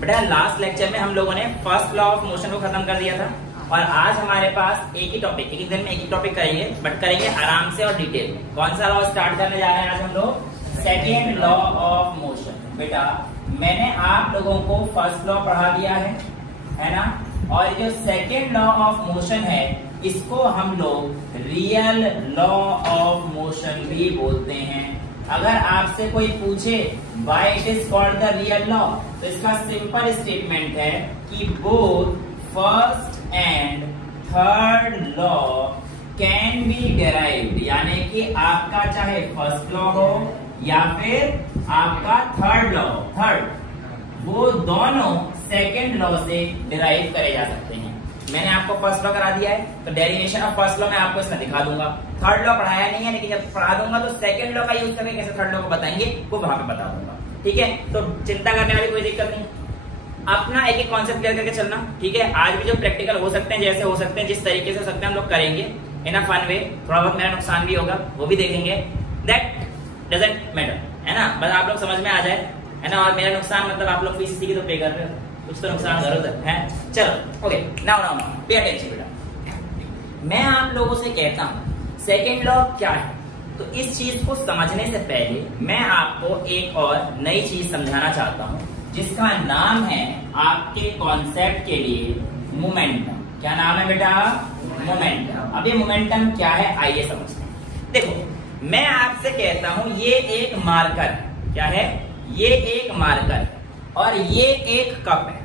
बेटा last lecture में हम लोगों ने फर्स्ट लॉ ऑफ मोशन को खत्म कर दिया था और आज हमारे पास एक ही टॉपिक, एक ही दिन में एक ही टॉपिक करेंगे, बट करेंगे आराम से और डिटेल में। कौन सा लॉ स्टार्ट करने जा रहे हैं आज हम लोग? Second law of motion. बेटा मैंने आप लोगों को फर्स्ट लॉ पढ़ा दिया है ना, और जो सेकेंड लॉ ऑफ मोशन है इसको हम लोग रियल लॉ ऑफ मोशन भी बोलते हैं। अगर आपसे कोई पूछे why it is called the real law, तो इसका सिंपल स्टेटमेंट है कि both first and third law can be derived, यानी कि आपका चाहे फर्स्ट लॉ हो या फिर आपका थर्ड लॉ, वो दोनों सेकेंड लॉ से डिराइव करे जा सकते हैं। मैंने आपको फर्स्ट लॉ करा दिया है, तो डेरिवेशन ऑफ फर्स्ट लॉ मैं आपको इसमें दिखा दूंगा। थर्ड लॉ पढ़ाया नहीं है, लेकिन जब पढ़ा दूंगा तो सेकंड लॉ का यूज करके कैसे थर्ड लॉ को बताएंगे वो वहां पे बता दूंगा। ठीक है, तो चिंता करने वाली कोई दिक्कत नहीं, अपना एक एक कॉन्सेप्ट क्लियर करके चलना। ठीक है, आज भी जो प्रैक्टिकल हो सकते हैं, जैसे हो सकते हैं, जिस तरीके से हो सकते हैं, हम लोग करेंगे इन अ फन वे। थोड़ा बहुत मेरा नुकसान भी होगा, वो भी देखेंगे, दैट डजंट मैटर, है ना। बस आप लोग समझ में आ जाए, है ना। और मेरा नुकसान मतलब आप लोग फीस की तो पे कर रहे हो, कुछ तो नुकसान जरूर है। चलो ओके, नाउ पे अटेंशन बेटा। मैं आप लोगों से कहता हूं सेकेंड लॉ क्या है, तो इस चीज को समझने से पहले मैं आपको एक और नई चीज समझाना चाहता हूं, जिसका नाम है आपके कॉन्सेप्ट के लिए मोमेंटम। क्या नाम है बेटा? मोमेंटम। अब ये मोमेंटम क्या है आइए समझते हैं। देखो मैं आपसे कहता हूं ये एक मार्कर है। क्या है? ये एक मार्कर है और ये एक कप है।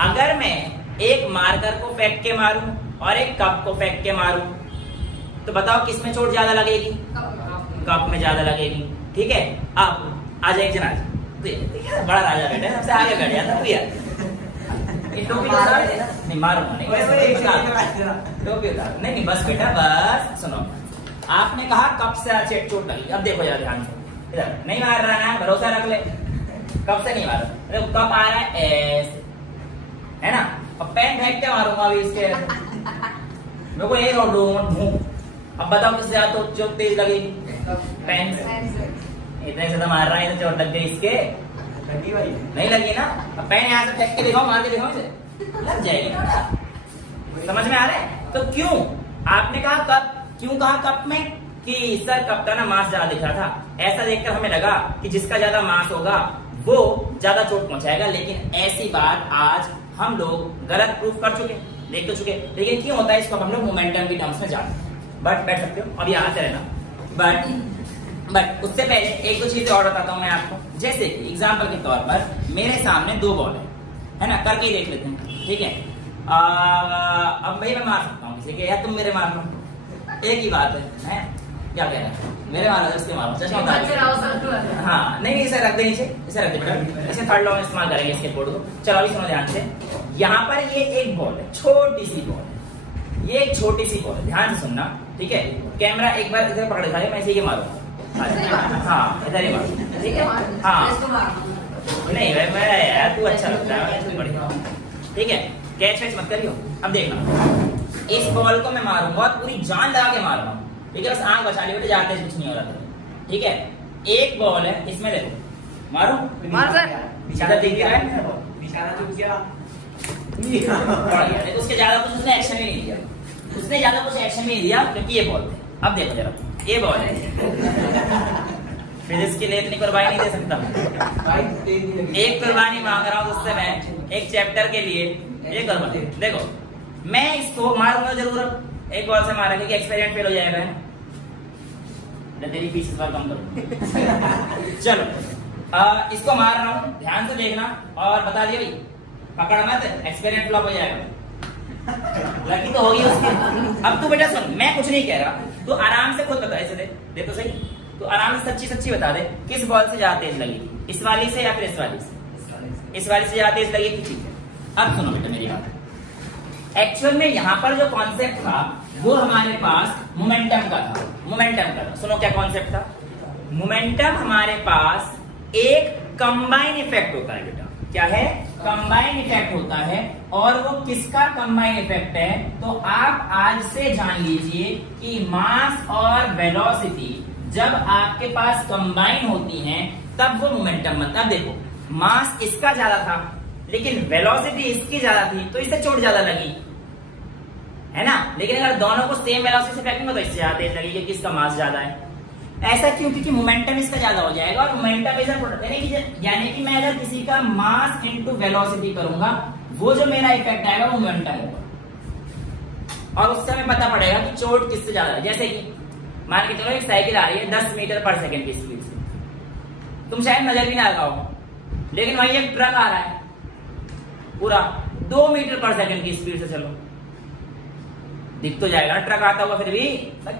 अगर मैं एक मार्कर को फेंक के मारूं और एक कप को फेंक के मारूं, तो बताओ किसमें चोट ज्यादा लगेगी? कप में ज्यादा लगेगी। ठीक है, अब आ जाए जना, बड़ा राजा बेटा, सबसे आगे बैठ जाता भैया। टोपी नहीं मारूंगा, टोपी उतार नहीं, बस बेटा बस सुनो। आपने कहा कप से चोट लगी, अब देखो जरा ध्यान से, इधर नहीं मार रहा है, भरोसा रख ले, कप से नहीं मार रहा। कप आ रहा है ऐसे, है ना, और पेन फेंक के मारूंगा अभी इसके, मेरे को यही रोड दूं। अब बताओ किससे ज्यादा तो चोट तेज लगेगी? पेन से। इतने से तो मार रहा है, तो चोट लग गई इसके, नहीं लगी ना। अब पेन यहाँ से फेंक के दिखाओ, मार के दिखाओ, इसे लग जाएगी ना। समझ में आ रहा है? तो क्यों आपने कहा कप, क्यों कहा कप में? कि सर कप का ना मास ज्यादा दिख रहा था, ऐसा देखकर हमें लगा कि जिसका ज्यादा मास होगा वो ज्यादा चोट पहुंचाएगा। लेकिन ऐसी बात आज हम लोग गलत प्रूफ कर चुके, देख तो चुके। लेकिन क्यों होता है इसको हम लोग मोमेंटम की टर्म्स में जानते हैं। बट बैठ सकते हो, अब यहाँ से रहना। बट उससे पहले एक दो चीजें और बताता हूँ मैं आपको। जैसे कि एग्जाम्पल के तौर पर मेरे सामने दो बॉल है ना, करके ही देख लेते हैं। ठीक है, अब भाई मैं मार सकता हूँ किसी के, या तुम मेरे मार लो, एक ही बात है। क्या कह रहा है? मेरे मारो, उसके मारो, चश्मा उतार। हाँ नहीं, इसे रख दे नीचे, इसे रख दे, इसे थर्ड लॉ में इस्तेमाल करेंगे इसके बोर्ड को। चलो अभी सुनो ध्यान से। यहाँ पर ये एक बॉल है, छोटी सी बॉल है, ये एक छोटी सी बॉल है, ध्यान से सुनना। ठीक है, कैमरा एक बार इधर पकड़ दिखा, मैं इसे ये मारूंगा। हाँ इधर ही मारूंगा, ठीक है। हाँ नहीं मैं यार, तू अच्छा लगता है, तू बढ़िया। ठीक है, कैच वैच मत करियो। अब देखना, इस बॉल को मैं मारूंगा और पूरी जान लगा के मारूंगा। ठीक है, बस आंख बचा ली बेटे, जाते कुछ नहीं हो रहा था। ठीक है, एक बॉल है, इसमें देखो मारू, मार सर, इधर दिख रहा है, निशाना चुप किया। उसके ज्यादा कुछ उसने एक्शन भी नहीं दिया, उसने ज्यादा कुछ एक्शन भी नहीं दिया, क्योंकि ये बॉल थे। अब देखो जरा, ये बॉल है, फिजिक्स के लिए इतनी कुर्बानी नहीं दे सकता। एक कुर्बानी मांग रहा हूँ उससे मैं, एक चैप्टर के लिए ये कुर्बानी। देखो मैं इसको मारूंगा जरूर, एक बॉल से मारा, क्योंकि एक्सपेरिमेंट फेल हो जाएगा। तेरी फीस बार कम करो। चलो इसको मार रहा हूँ, ध्यान से देखना और बता दिया भाई, पकड़ मत, एक्सपेरिमेंट फ्लॉप हो जाएगा। लकी तो होगी उसकी। अब तू बेटा सुन, मैं कुछ नहीं कह रहा, तू आराम से खुद बता, ऐसे दे तो सही, तो आराम से सच्ची सच्ची बता दे किस बॉल से ज्यादा तेज लगेगी, इस वाली से या फिर इस वाली से? इस वाली से ज्यादा तेज लगेगी। ठीक है, अब सुनो बेटा मेरी बात। एक्चुअल में यहाँ पर जो कॉन्सेप्ट था वो हमारे पास मोमेंटम का था। मोमेंटम का था, सुनो क्या कॉन्सेप्ट था। मोमेंटम हमारे पास एक कंबाइन इफेक्ट होता है बेटा। क्या है? कंबाइन इफेक्ट होता है। और वो किसका कंबाइन इफेक्ट है? तो आप आज से जान लीजिए कि मास और वेलोसिटी जब आपके पास कंबाइन होती हैं तब वो मोमेंटम बनता है। देखो मास इसका ज्यादा था, लेकिन वेलोसिटी इसकी ज्यादा थी तो इससे चोट ज्यादा लगी, है ना। लेकिन अगर दोनों को सेम वेलोसिटी से फेंकेंगे तो इससे ज्यादा तेज लगेगी क्योंकि इसका मास ज्यादा है। ऐसा क्यों? क्योंकि मोमेंटम इसका ज्यादा हो जाएगा और मोमेंटम इज यानी कि मैं अगर किसी का मास इनटू वेलोसिटी करूंगा वो जो मेरा इफेक्ट आएगा वो मोमेंटम होगा और उससे हमें पता पड़ेगा कि चोट किससे ज्यादा है। जैसे कि मान के चलो एक साइकिल आ रही है 10 मीटर पर सेकंड की स्पीड से, तुम शायद नजर भी ना लगाओ, लेकिन वहीं एक ट्रक आ रहा है पूरा 2 मीटर पर सेकंड की स्पीड से, चलो दिख तो जाएगा ट्रक आता हुआ, फिर भी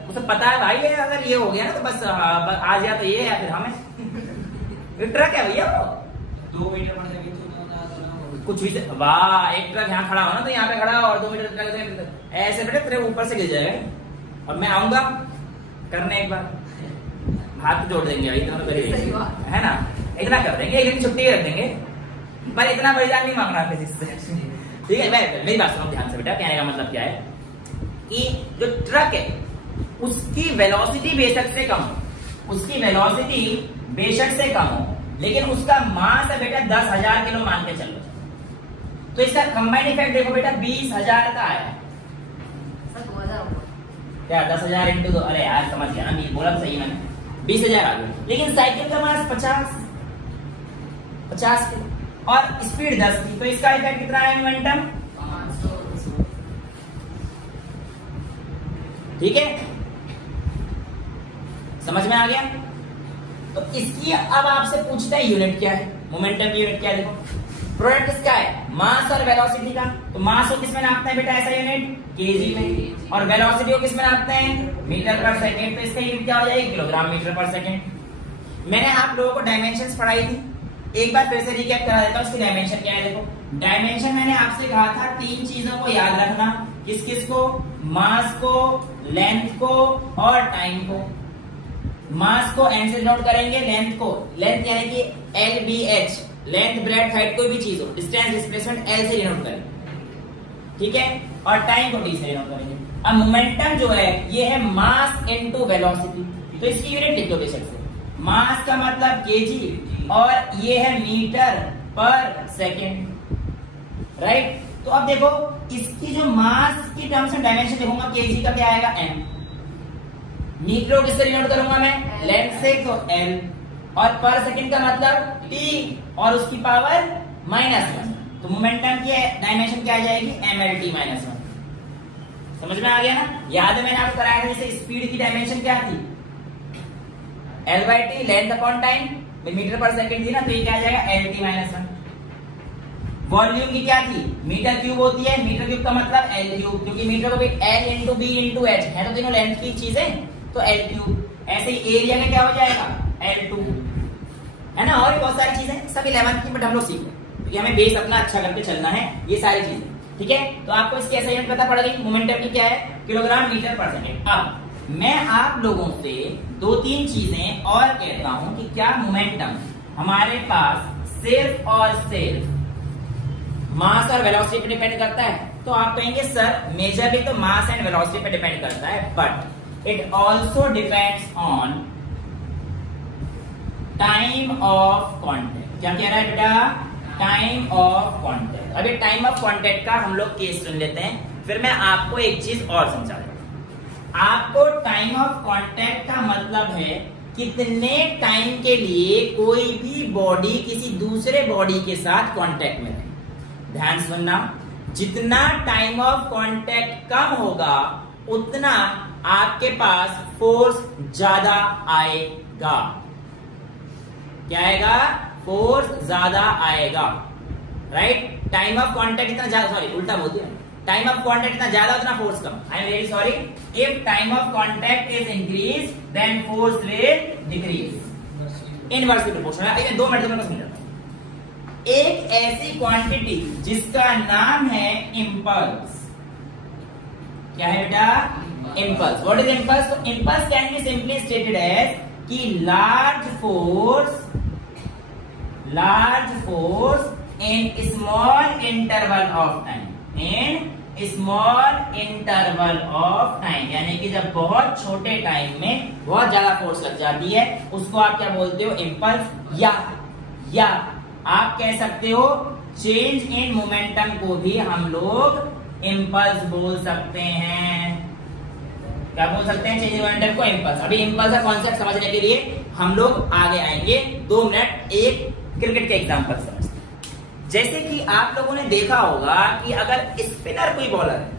उसे पता है भाई ये अगर ये हो गया ना तो बस आ गया तो ये या फिर हमें ट्रक है भैया वो 2 मीटर पर सेकंड कुछ भी। वाह, एक ट्रक यहाँ खड़ा हो ना तो यहाँ पे खड़ा और 2 मीटर ट्रक ऐसे बेटे तेरे ऊपर से गिर जाएगा और मैं आऊंगा करने एक बार हाथ जोड़ देंगे भाई, इतना तो करेंगे, है ना, इतना कर देंगे, एक दिन छुट्टी कर देंगे, पर इतना बलिदान नहीं मांग रहा फिजिक्स से, ठीक है। मेरी बात सुनो ध्यान से बेटा, कहने का मतलब क्या है कि जो ट्रक है उसकी वेलोसिटी बेशक से कम हो, उसकी वेलोसिटी बेशक से कम हो, लेकिन उसका मास है बेटा 10,000 किलो मान के चलो, तो इसका कंबाइंड इफेक्ट देखो बेटा 20,000 का आया क्या, 10,000 इंटू 2, अरे यार समझ गया ना, बोला तो सही मैंने, 20,000 आ गया। लेकिन साइकिल का मास 50 और स्पीड 10 थी, तो इसका इफेक्ट कितना है मोमेंटम, 500। ठीक है, समझ में आ गया। तो इसकी अब आपसे पूछता है यूनिट क्या है, मोमेंटम की यूनिट क्या है। देखो प्रोडक्ट किसका है, मास और वेलोसिटी का, तो मास को किसमें नापते हैं बेटा ऐसा यूनिट, केजी में, और वेलोसिटी को किसमें नापते हैं, मीटर पर सेकंड, तो इसका यूनिट क्या हो जाएगी, किलोग्राम मीटर पर सेकंड। मैंने आप लोगों को डायमेंशंस पढ़ाई थी, एक बार फिर से रिकैप करा देता हूं उसकी डायमेंशन क्या है। देखो डायमेंशन मैंने आपसे कहा था 3 चीजों को याद रखना, किस किस को, मास को, लेंथ को और टाइम को। मास को एन से नोट करेंगे, लेंथ को, लेंथ यानी कि LBH, लेंथ ब्रेड्थ हाइट कोई भी चीज हो, डिस्टेंस डिस्प्लेसमेंट एल से डिनोट करेंगे, ठीक है, और टाइम को डी से डिनोट करेंगे। अब मोमेंटम जो है ये है मास इनटू वेलोसिटी, तो इसकी यूनिट लिख दो बेशक से, मास का मतलब केजी और ये है मीटर पर सेकंड, राइट। तो अब देखो इसकी जो मास की टर्म्स में डायमेंशन देखूंगा, केजी का क्या आएगा m, मीटर को किससे डिनोट करूंगा मैं, लेंथ से, तो l, और पर सेकंड का मतलब t और उसकी पावर -1, तो मोमेंटम की डायमेंशन क्या आ जाएगी, mLT -1। समझ में आ गया ना, याद है मैंने आपको कराया था जैसे स्पीड की डायमेंशन क्या थी, L/T, length upon time, meter पर सेकंड थी ना, तो ये क्या आ जाएगा LT -1। वॉल्यूम की क्या थी, मीटर क्यूब होती है, मीटर क्यूब का मतलब L क्यूब, क्योंकि मीटर को भी L into B into H है, तो तीनों लेंथ की चीजें, तो L क्यूब। ऐसे ही एरिया का क्या हो जाएगा, L2, है ना, और भी बहुत सारी चीजें सब 11th की बट हम लोग सीख रहे हैं क्योंकि हमें बेस अपना अच्छा करके चलना है, ये सारी चीजें, ठीक है। तो आपको इसकी ऐसा यूनिट पता पड़ गई, मोमेंटम की क्या है, किलोग्राम मीटर पर सेकंड। अब मैं आप लोगों से 2-3 चीजें और कहता हूं कि क्या मोमेंटम हमारे पास सिर्फ और सिर्फ मास और वेलोसिटी पे डिपेंड करता है, तो आप कहेंगे सर मेजरली तो मास एंड वेलोसिटी पे डिपेंड करता है, but it also depends on time of contact. क्या कह रहा है बेटा, टाइम ऑफ कांटेक्ट। अभी टाइम ऑफ कांटेक्ट का हम लोग केस सुन लेते हैं, फिर मैं आपको एक चीज और समझा दूं। आपको टाइम ऑफ कांटेक्ट का मतलब है कितने टाइम के लिए कोई भी बॉडी किसी दूसरे बॉडी के साथ कांटेक्ट में रहे। ध्यान सुनना, जितना टाइम ऑफ कांटेक्ट कम होगा उतना आपके पास फोर्स ज्यादा आएगा। क्या आएगा, फोर्स ज्यादा आएगा, राइट। टाइम ऑफ कांटेक्ट इतना ज्यादा, सॉरी उल्टा बोल दिया, टाइम ऑफ कांटेक्ट इतना ज्यादा उतना फोर्स कम। I am very sorry, if time of contact is increase then force will decrease, inversely proportional. 2 minute में समझाता हूं। एक ऐसी क्वांटिटी जिसका नाम है इंपल्स, क्या है बेटा, इंपल्स। व्हाट इज इंपल्स, तो impulse can be simply stated as कि large force in small interval of time, in small interval of time, यानी कि जब बहुत छोटे टाइम में बहुत ज्यादा फोर्स लग जाती है उसको आप क्या बोलते हो, इंपल्स। या आप कह सकते हो चेंज इन मोमेंटम को भी हम लोग इम्पल्स बोल सकते हैं। क्या बोल सकते हैं? चेंज इन मोमेंटम को इम्पल्स। अभी इम्पल्स का कॉन्सेप्ट समझने के लिए हम लोग आगे आएंगे। 2 मिनट एक क्रिकेट के एग्जांपल समझते हैं। जैसे कि आप लोगों ने देखा होगा कि अगर स्पिनर कोई बॉलर है,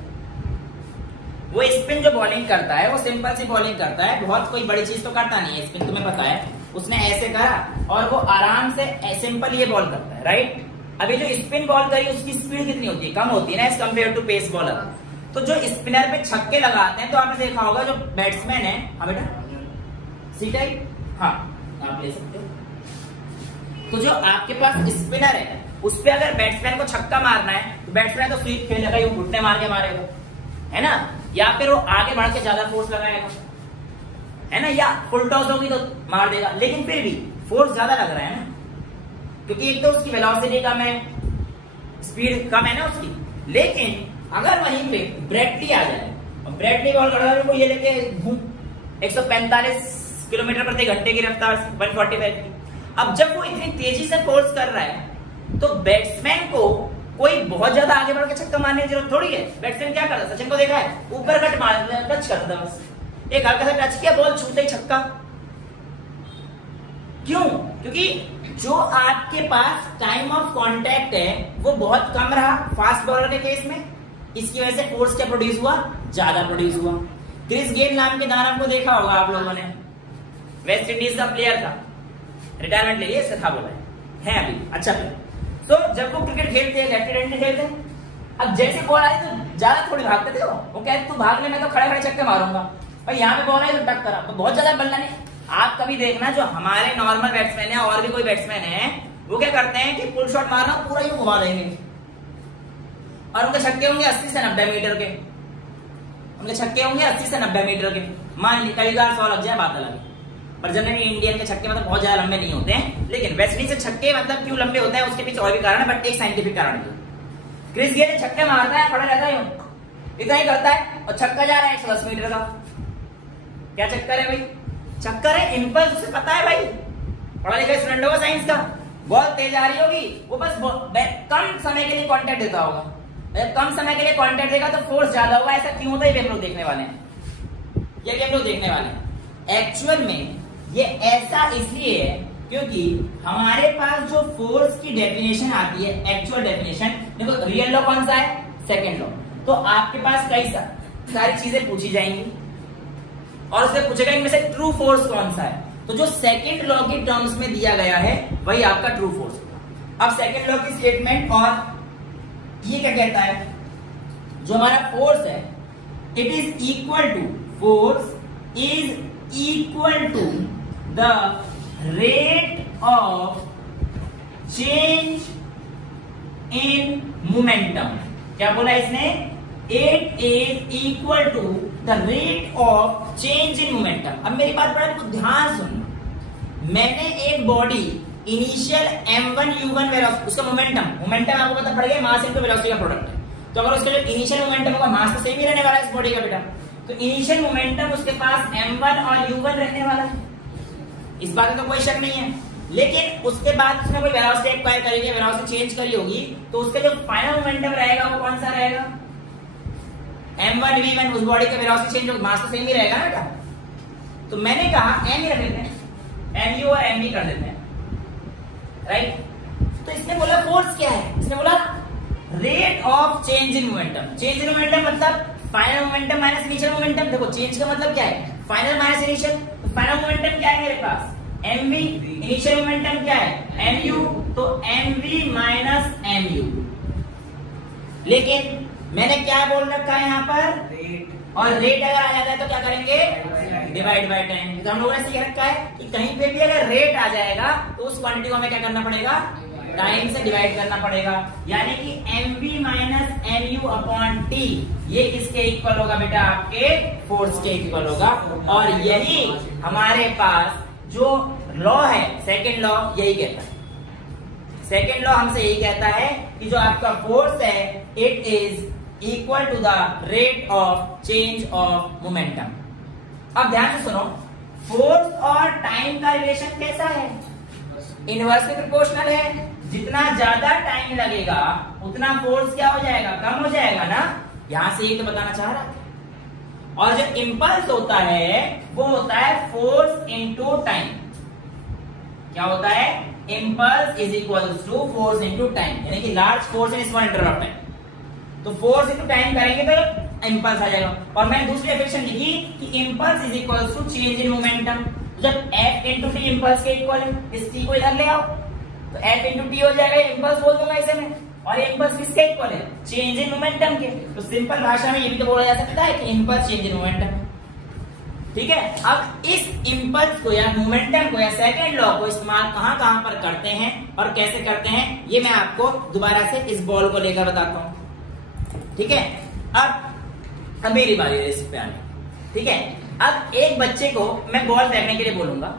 वो स्पिन जो बॉलिंग करता है वो सिंपल सी बॉलिंग करता है, बहुत कोई बड़ी चीज तो करता नहीं है। स्पिन तुम्हें पता है, उसने ऐसे करा और वो आराम से सिंपल ये बॉल करता है, राइट। अभी जो स्पिन बॉल करी उसकी स्पीड कितनी होती है? कम होती है ना as compare to pace bowler. तो जो स्पिनर पे छक्के लगाते हैं, तो आपने देखा होगा जो बैट्समैन है, हाँ बेटा सी टाइप, हाँ आप ले सकते हो। तो जो आपके पास स्पिनर है उस पे अगर बैट्समैन को छक्का मारना है तो बैट्समैन तो स्वीप खेलेगा, ये घुटने मार के मारेगा, है ना, या फिर वो आगे बढ़ के ज्यादा फोर्स लगाएगा, है ना, या फुल टॉस होगी तो मार देगा। लेकिन फिर भी फोर्स ज्यादा लग रहा है ना, क्योंकि एक तो उसकी वेलोसिटी कम है, स्पीड कम है ना उसकी। लेकिन अगर वहीं पे ब्रेटली आ जाए और ब्रेटली बॉल कर रहा है, ये लेके 145 किलोमीटर प्रति घंटे की रफ्तार से 145 की। अब जब वो इतनी तेजी से फोर्स कर रहा है तो बैट्समैन को कोई बहुत ज्यादा आगे बढ़ के छक्का मारने की जरूरत थोड़ी है। बैट्समैन क्या करता है? सचिन को देखा है, ऊपर कट मारता है, टच करता है, बस एक हल्का सा टच किया, बॉल छूते ही छक्का। क्यों? क्योंकि जो आपके पास टाइम ऑफ कांटेक्ट है वो बहुत कम रहा फास्ट बॉलर के केस में, इसकी वजह से फोर्स क्या प्रोड्यूस हुआ? ज्यादा प्रोड्यूस हुआ। क्रिस गेल नाम के दानव को देखा होगा आप लोगों ने, वेस्ट इंडीज का प्लेयर था, रिटायरमेंट ले लिया, इससे था बोला है अभी अच्छा प्लेयर। तो जब वो क्रिकेट खेलते हैं, लेफ्ट हैंड खेलते हैं, अब जैसे बॉल आई तो ज्यादा थोड़ी भागते थे वो कहते तू भाग ले, मैं तो खड़े खड़े छक्के मारूंगा। भाई यहाँ पे बॉल आई तो टक करा, तो बहुत ज्यादा बल्ला नहीं। आप कभी देखना जो हमारे नॉर्मल बैट्समैन है और भी कोई बैट्समैन है, वो क्या करते हैं कि पुल शॉट मारना पूरा यूं घुमा देंगे और उनके छक्के होंगे 80 से 90 मीटर के, उनके छक्के होंगे 80 से 90 मीटर के। मान ली कई बार 100 लग जाए बात अलग है, पर जनरली इंडियन के छक्के मतलब बहुत ज्यादा लंबे नहीं होते हैं। लेकिन वेस्ट इंडीज से छक्के मतलब क्यों लंबे होते हैं उसके पीछे और भी कारण है, बट एक साइंटिफिक कारण है। क्रिस गेल छक्के मारता है, खड़ा रहता है, इतना ही करता है और छक्का जा रहा है 110 मीटर का। क्या चक्कर है भाई? चक्कर है इम्पल्स, उसे पता है भाई, पढ़ा लिखा स्टूडेंट होगा साइंस का, बहुत तेज आ रही होगी, वो बस कम समय के लिए कांटेक्ट देता होगा। कम समय के लिए कांटेक्ट देगा तो फोर्स ज्यादा होगा। ऐसा क्यों होता है? ये हम लोग देखने वाले हैं, ये हम लोग देखने वाले हैं। एक्चुअल में ये ऐसा इसलिए है क्योंकि हमारे पास जो फोर्स की डेफिनेशन आती है, एक्चुअल डेफिनेशन, देखो रियल लॉ कौन सा है? Second law. तो आपके पास कई सारी चीजें पूछी जाएंगी और उससे पूछेगा इनमें से ट्रू फोर्स कौन सा है। तो जो सेकंड लॉ की टर्म्स में दिया गया है वही आपका ट्रू फोर्स होगा। अब सेकंड लॉ की स्टेटमेंट, और ये क्या कहता है? जो हमारा फोर्स है, it is equal to, force is equal to the rate of change in momentum. क्या बोला इसने? It is equal to the rate of change in momentum. अब मेरी बात बड़ा ध्यान सुनना, मैंने एक body initial m1 u1 velocity, उसका मोमेंटम आपको पता पड़ गया, मास इनटू वेलोसिटी का प्रोडक्ट है। तो अगर उसका जो इनिशियल मोमेंटम होगा, मास तो सेम ही रहने वाला है इस बॉडी का बेटा, तो इनिशियल मोमेंटम उसके पास m1 और u1 रहने वाला है, इस बात में तो कोई शक नहीं है। लेकिन उसके बाद उसने कोई वेलोसिटी एक्वायर करी है, वेलोसिटी चेंज करी होगी, तो उसका जो फाइनल मोमेंटम रहेगा वो कौन सा रहेगा? m1 v1, उस बॉडी का वेलोसिटी चेंज होगा, मास तो सेम ही रहेगा ना बेटा। तो मैंने कहा m ही रख देते हैं, mu और mv कर देते हैं, राइट। तो इसने बोला फोर्स क्या है? इसने बोला rate of change in momentum. Change in momentum मतलब final momentum minus initial momentum. देखो चेंज का मतलब क्या है? Final minus initial. तो फाइनल मोमेंटम क्या है मेरे पास? mv। इनिशियल मोमेंटम क्या है? mu। तो mv माइनस mu। लेकिन मैंने क्या बोल रखा है यहाँ पर? रेट। और रेट अगर आ जाता है तो क्या करेंगे? Divide by 10। तो हम लोगों ने सीख रखा है कि कहीं पे भी अगर रेट आ जाएगा तो उस क्वांटिटी को हमें क्या करना पड़ेगा? टाइम से डिवाइड करना पड़ेगा। यानी कि mv minus mu upon t, ये किसके इक्वल होगा बेटा? आपके फोर्स के इक्वल होगा। और यही हमारे पास जो लॉ है, सेकेंड लॉ, यही कहता है। सेकेंड लॉ हमसे यही कहता है कि जो आपका फोर्स है, it is equal to the rate of change of momentum. अब ध्यान से सुनो, फोर्स और टाइम का रिलेशन कैसा है? इनवर्सली प्रोपोर्शनल है। जितना ज्यादा टाइम लगेगा उतना फोर्स क्या हो जाएगा, कम हो जाएगा ना। यहां से ये तो बताना चाह रहा था। और जो इंपल्स होता है वो होता है फोर्स इनटू टाइम। क्या होता है, impulse is equal to force into time, यानी कि large force in small interval of time. तो फोर्स इनटू टाइम करेंगे तो इंपल्स आ जाएगा। और मैंने दूसरी डेफिनेशन लिखी कि impulse is equal to change in momentum. जब F इंटू टी इंपल्स के इक्वल है, इस टी को इधर ले आओ तो F इंटू टी हो जाएगा, इंपल्स बोल दूंगा इसे मैं। और इंपल्स किसके इक्वल है, चेंज इन मोमेंटम के। तो सिंपल भाषा में ये भी तो बोला जा सकता है कि इंपल्स चेंज इन मोमेंटम। ठीक है, अब इस इंपल्स को या मोमेंटम को या सेकंड लॉ को इस्तेमाल कहां कहां पर करते हैं और कैसे करते हैं, ये मैं आपको दोबारा से इस बॉल को लेकर बताता हूं। ठीक है, अब मेरी बारी है इस पे आने। ठीक है, अब एक बच्चे को मैं बॉल फेंकने के लिए बोलूंगा,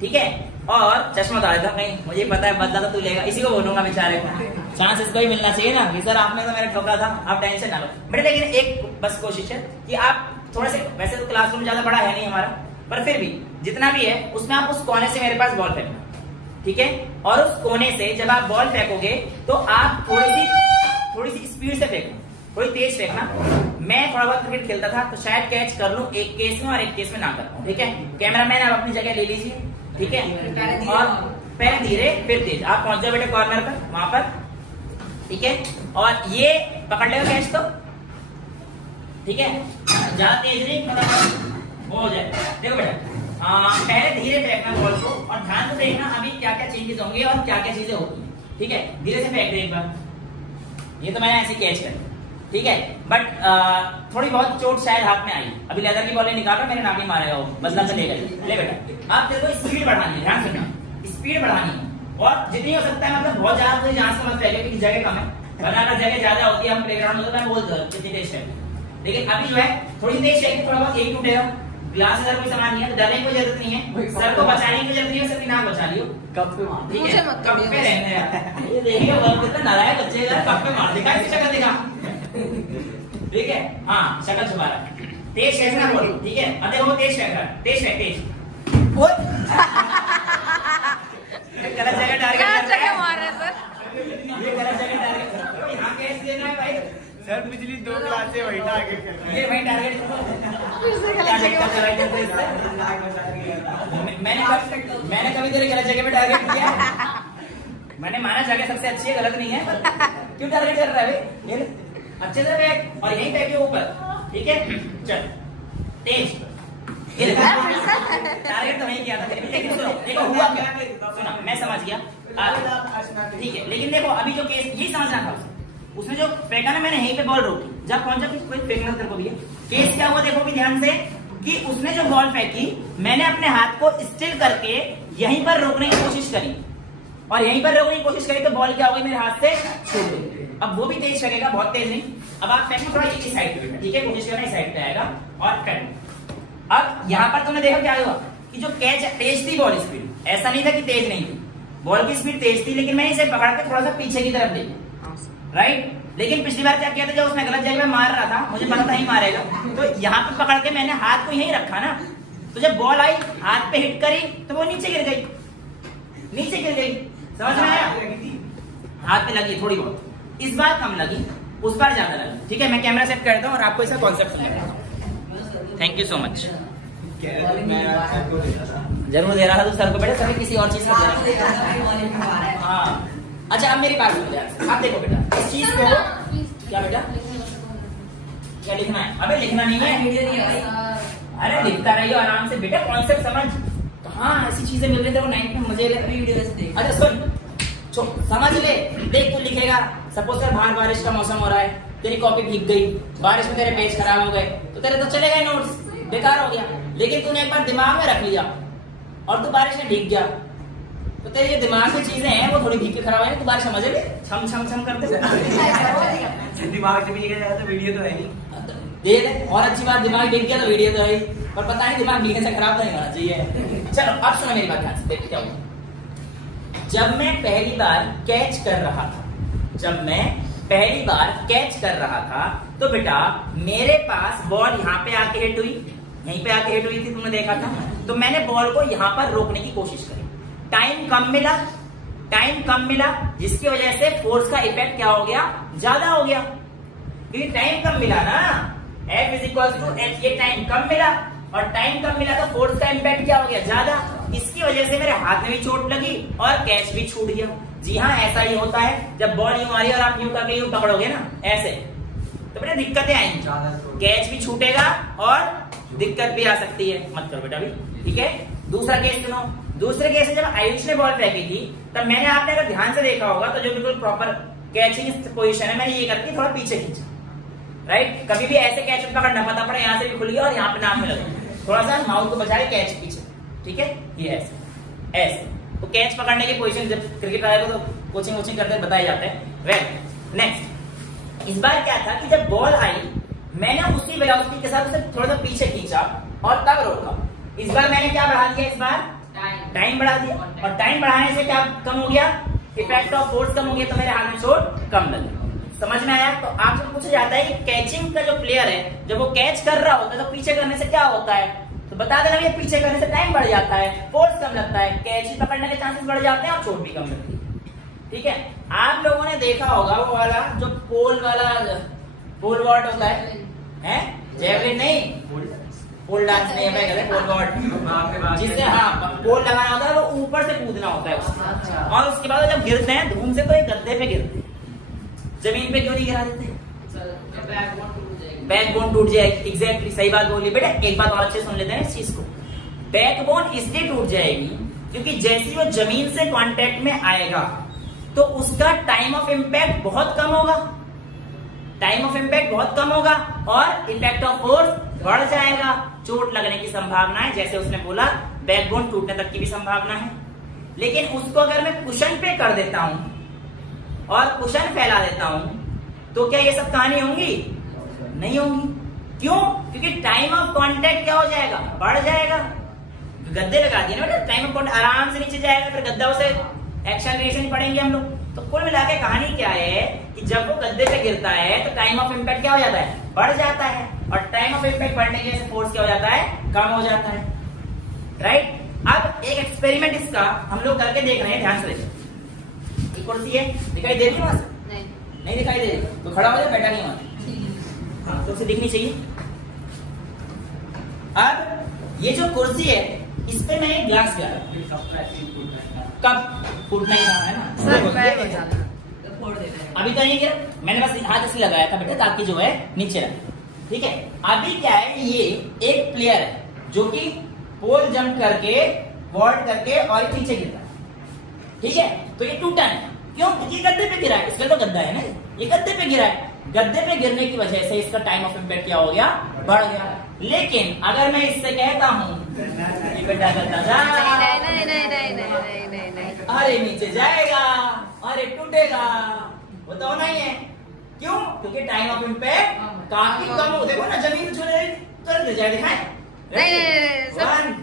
ठीक है, और चश्मा उतार देता, नहीं मुझे पता है बदला तो तू लेगा, इसी को बोलूंगा बेचारे को। चांस इसको ही मिलना चाहिए ना कि सर आपने तो मेरा ठोका था, आप टेंशन ना लो बेटे। लेकिन एक बस कोशिश है कि आप थोड़ा से, वैसे तो क्लासरूम ज्यादा बड़ा है नहीं हमारा, पर फिर भी जितना भी है उसमें आप उस कोने से मेरे पास बॉल फेंकना, ठीक है। और उस कोने से जब आप बॉल फेंकोगे तो आप थोड़ी सी स्पीड से फेंकना, थोड़ी तेज फेंकना। मैं थोड़ा बहुत क्रिकेट खेलता था तो शायद कैच कर लूं एक केस में और एक केस में ना कर पाऊं, ठीक है। कैमरामैन आप अपनी जगह ले लीजिए, ठीक है, और पहले धीरे फिर तेज आप पहुंच जाओ बेटे कॉर्नर पर, वहां पर, ठीक है। और ये पकड़ लेगा कैच तो, ठीक है, ज्यादा तेज नहीं, मतलब वो हो जाए। देखो बेटा, पहले धीरे फेंकना बॉल को और ध्यान से देखना अभी क्या क्या चेंजेस होंगे और क्या क्या चीजें होती है, ठीक है। धीरे से फेंक दे एक बार, ये तो मैंने ऐसे कैच कर, ठीक है, बट थोड़ी बहुत चोट शायद हाथ में आई। अभी लेदर की बॉल निकाल रहा, मेरे नाक में मारेगा वो, बदला तो लेगा। ले बेटा, आप देखो स्पीड बढ़ानी है, ध्यान सुनना, स्पीड बढ़ानी है और जितनी हो सकता है, मतलब बहुत ज्यादा जहां से मत फेंके क्योंकि जगह कम है, वरना अगर जगह ज्यादा होती है हम प्लेग्राउंड में तो मैं बोलता हूँ कितनी तेज है। लेकिन अभी जो है थोड़ी तेज चाहिए, थोड़ा बहुत एक टूटेगा, ग्लास अगर कोई सामान नहीं है तो डरने की जरूरत नहीं है, सर को बचाने की जरूरत नहीं है, सर की नाक बचा लियो, कप पे मार, ठीक है, कप पे रहने यार। ये देखिए बहुत कितना नारायण बच्चे का कप पे मार, दिखा इसकी शक्ल दिखा, ठीक है, हाँ शक्ल छुपा रहा है, तेज फेंकना बोल, ठीक है। अब देखो तेज फेंक रहा है, तेज फेंक, तेज गलत जगह टारगेट मार रहा है सर, ये गलत जगह टारगेट, यहाँ कैच देना है भाई सर, पिछली 2 क्लास से वही टारगेट कर रहा है, ये वही टारगेट मैंने कभी तेरे गलत जगह पे टारगेट किया, मैंने माना जगह सबसे अच्छी है, गलत नहीं है, क्यों टारगेट कर रहा है भाई, अच्छे से फेंक और यही फेंके ऊपर, ठीक है, चल तेज, टारगेट तो नहीं किया था, लेकिन सुनो देखो हुआ क्या, सुना मैं समझ गया, ठीक है। लेकिन देखो अभी जो केस ये समझना था, उसने जो फेंका ना, मैंने यहीं पे बॉल रोकी, जब पहुंचा कोई फेंकना तेरे को भी है, केस क्या हुआ देखो भी ध्यान से, कि उसने जो बॉल फेंकी मैंने अपने हाथ को स्टिल करके यहीं पर रोकने की कोशिश करी, और यहीं पर रोकने की कोशिश करी तो बॉल क्या हो गई मेरे हाथ से छूट गई। अब वो भी तेज फेंकेगा, बहुत तेज नहीं, अब आप फेंको थोड़ा इस साइड पे, ठीक है, कोशिश करना इस साइड पे आएगा और फेंको। अब यहाँ पर तुमने देखा क्या हुआ कि जो कैच तेज थी बॉल स्पीड, ऐसा नहीं था कि तेज नहीं थी, बॉल की स्पीड तेज थी, लेकिन मैंने इसे पकड़ के थोड़ा सा पीछे की तरफ ले, राइट। लेकिन पिछली बार क्या किया था, जब उसने गलत जगह में मार रहा था, मुझे पता था ही मारेगा, तो यहाँ पे पकड़ के मैंने हाथ को यहीं रखा ना, तो जब बॉल आई हाथ पे हिट करी तो वो नीचे गिर गई, नीचे गिर गई, समझ में आया, हाथ पे लगी थोड़ी बहुत, इस बार कम लगी, उस बार ज्यादा लगी, ठीक है। मैं कैमरा सेट करता हूँ और आपको इसका कॉन्सेप्ट समझाता हूँ। Thank you so much. जरूर दे रहा था तो सर को, बेटा सर किसी और चीज का दे रहा था, हाँ। अच्छा अब मेरी बात सुनो, आप देखो बेटा इस चीज को, क्या बेटा क्या लिखना है, अबे लिखना नहीं है, अरे लिखता रहिए आराम से बेटा, कॉन्सेप्ट समझ, कहाँ ऐसी चीजें मिल रही थे वो 9th में मुझे वीडियो देख, अच्छा सुन समझ ले, देख तू लिखेगा, सपोज कर बाहर बारिश का मौसम हो रहा है, तेरी कॉपी भीग गई, बारिश में तेरे पेज खराब हो गए, तो तेरे तो चले गए नोट्स, बेकार हो गया। लेकिन तूने एक बार दिमाग में रख लिया और तू बारिश में भीग गया, तो तेरे ये दिमाग में चीजें हैं वो थोड़ी भीग के खराब है, तू बारिश समझ ले, छम छम छम करते दिमाग से भी लिखा जाए तो वीडियो तो है नहीं, दे और अच्छी बात दिमाग भीग गया तो वीडियो तो है, पर पता नहीं दिमाग भीगने से खराब तो नहीं होना चाहिए। चलो अब सुनो मेरी बात ध्यान से, देख क्या हुआ। जब मैं पहली बार कैच कर रहा था, तो बेटा मेरे पास बॉल यहाँ पे आके हिट हुई, यहीं पे आके हिट हुई थी, तुमने देखा था, तो मैंने बॉल को यहाँ पर रोकने की कोशिश करी, टाइम कम मिला, टाइम कम मिला, जिसकी वजह से फोर्स का इफेक्ट क्या हो गया, ज्यादा हो गया, क्योंकि टाइम कम मिला ना। F is equal to H, ये टाइम कम मिला और टाइम कम मिला तो फोर्स का इम्पैक्ट क्या हो गया, ज्यादा। इसकी वजह से मेरे हाथ में भी चोट लगी और कैच भी छूट गया। जी हाँ, ऐसा ही होता है, जब बॉल यूं आ रही है और आप यूं करके यूं पकड़ोगे ना ऐसे, तो बेटा दिक्कतें आएंगी, कैच भी छूटेगा और दिक्कत भी आ सकती है। मत करो बेटा अभी, ठीक है। दूसरा केस सुनो। दूसरे केस में जब आयुष ने बॉल फेंकी थी तब मैंने, आपने अगर ध्यान से देखा होगा तो जो बिल्कुल प्रॉपर कैचिंग पोजीशन है, मैंने ये करके थोड़ा पीछे खींचा, राइट। कभी भी ऐसे कैच पकड़ना पता पड़े, यहाँ से भी खुल गया और यहाँ पे नाक में लगा, थोड़ा सा माउथ को बचा के कैच पीछे, ठीक है। ये ऐसे ऐसे तो कैच पकड़ने की पोजीशन जब क्रिकेट आएगा तो कोचिंग वोचिंग करते बताए जाते हैं। वेल नेक्स्ट, इस बार क्या था कि जब बॉल आई मैंने उसी वेलोसिटी के साथ उसे थोड़ा सा पीछे खींचा और तब रोका। इस बार मैंने क्या बढ़ा दिया, इस बार टाइम बढ़ा दिया, और टाइम बढ़ाने से क्या कम हो गया, इफेक्ट ऑफ फोर्स कम हो गया, तो मेरे हाथ में चोट कम लगी। समझ में आया। तो आपसे पूछा जाता है कि कैचिंग का जो प्लेयर है जब वो कैच कर रहा होता है तो पीछे करने से क्या होता है, तो बता देना भैया, पीछे करने से टाइम बढ़ जाता है, फोर्स कम लगता है, कैच पकड़ने के चांसेस बढ़ जाते हैं और चोट भी कम लगती है, ठीक है। आप लोगों ने देखा होगा वो वाला जो पोल वाला पोल वॉल्ट होता है, जेवलिन नहीं, पोल डांस नहीं है, पोल वॉल्ट, जिससे हाँ पोल लगाना होता है, वो ऊपर से कूदना होता है उससे। और उसके बाद जब गिरते हैं धूम से तो एक गद्दे पे गिरते हैं, जमीन पे क्यों नहीं गिरा देते, बैकबोन टूट जाएगी। एग्जैक्टली सही बात बोली बेटा। एक बात और अच्छे सुन लेते हैं इस चीज को, बैकबोन इसलिए टूट जाएगी क्योंकि जैसे वो जमीन से कांटेक्ट में आएगा तो उसका टाइम ऑफ इम्पैक्ट बहुत कम होगा, टाइम ऑफ इम्पैक्ट बहुत कम होगा और इफेक्ट ऑफ फोर्स बढ़ जाएगा, चोट लगने की संभावना है, जैसे उसने बोला बैकबोन टूटने तक की भी संभावना है। लेकिन उसको अगर मैं कुशन पे कर देता हूं और कुशन फैला देता हूं तो क्या ये सब कहानी होंगी, नहीं होंगी। क्यों, क्योंकि टाइम ऑफ कांटेक्ट क्या हो जाएगा, बढ़ जाएगा। गद्दे लगा दिए ना, टाइम ऑफ कांटेक्ट आराम से नीचे जाएगा, फिर गद्दा से एक्सेलरेशन पढ़ेंगे हम लोग। तो कुल मिला के कहानी क्या है कि जब वो गद्दे पे गिरता है तो टाइम ऑफ इम्पैक्ट क्या हो जाता है, बढ़ जाता है, और टाइम ऑफ इम्पैक्ट बढ़ने की वजह से फोर्स क्या हो जाता है, कम हो जाता है, राइट। अब एक एक्सपेरिमेंट इसका हम लोग करके देख रहे हैं, ध्यान से देखिए। एक कुर्सी है, दिखाई दे रही है वहां से, नहीं दिखाई दे रही तो खड़ा हो जाए, बैठा नहीं वहां, हाँ तो उसे दिखनी चाहिए। अब ये जो कुर्सी है इस पे मैं एक ग्लास डाला, कब फूटना ही रहा है ना, अभी तो नहीं गिरा, मैंने बस हाथ इसलिए लगाया था बेटा ताकि जो है नीचे रहे, ठीक है। अभी क्या है, ये एक प्लेयर है जो कि पोल जंप करके वॉल्ट करके और पीछे गिरता है, ठीक है। तो ये टूटा है, क्यों, क्योंकि गद्दे पे गिरा है, इसका तो गद्दा है ना, ये गद्दे पे गिरा है, गद्दे पे गिरने की वजह से इसका टाइम ऑफ इम्पैक्ट क्या हो गया, बढ़ गया। लेकिन अगर मैं इससे कहता हूं बेटा गद्दा अरे नीचे जाएगा, अरे टूटेगा, वो तो होना ही है। क्यों, क्योंकि टाइम ऑफ इम्पैक्ट काफी कम हो, देखो ना जमीन छू रही तुरंत गिर जाए, दिखाएं,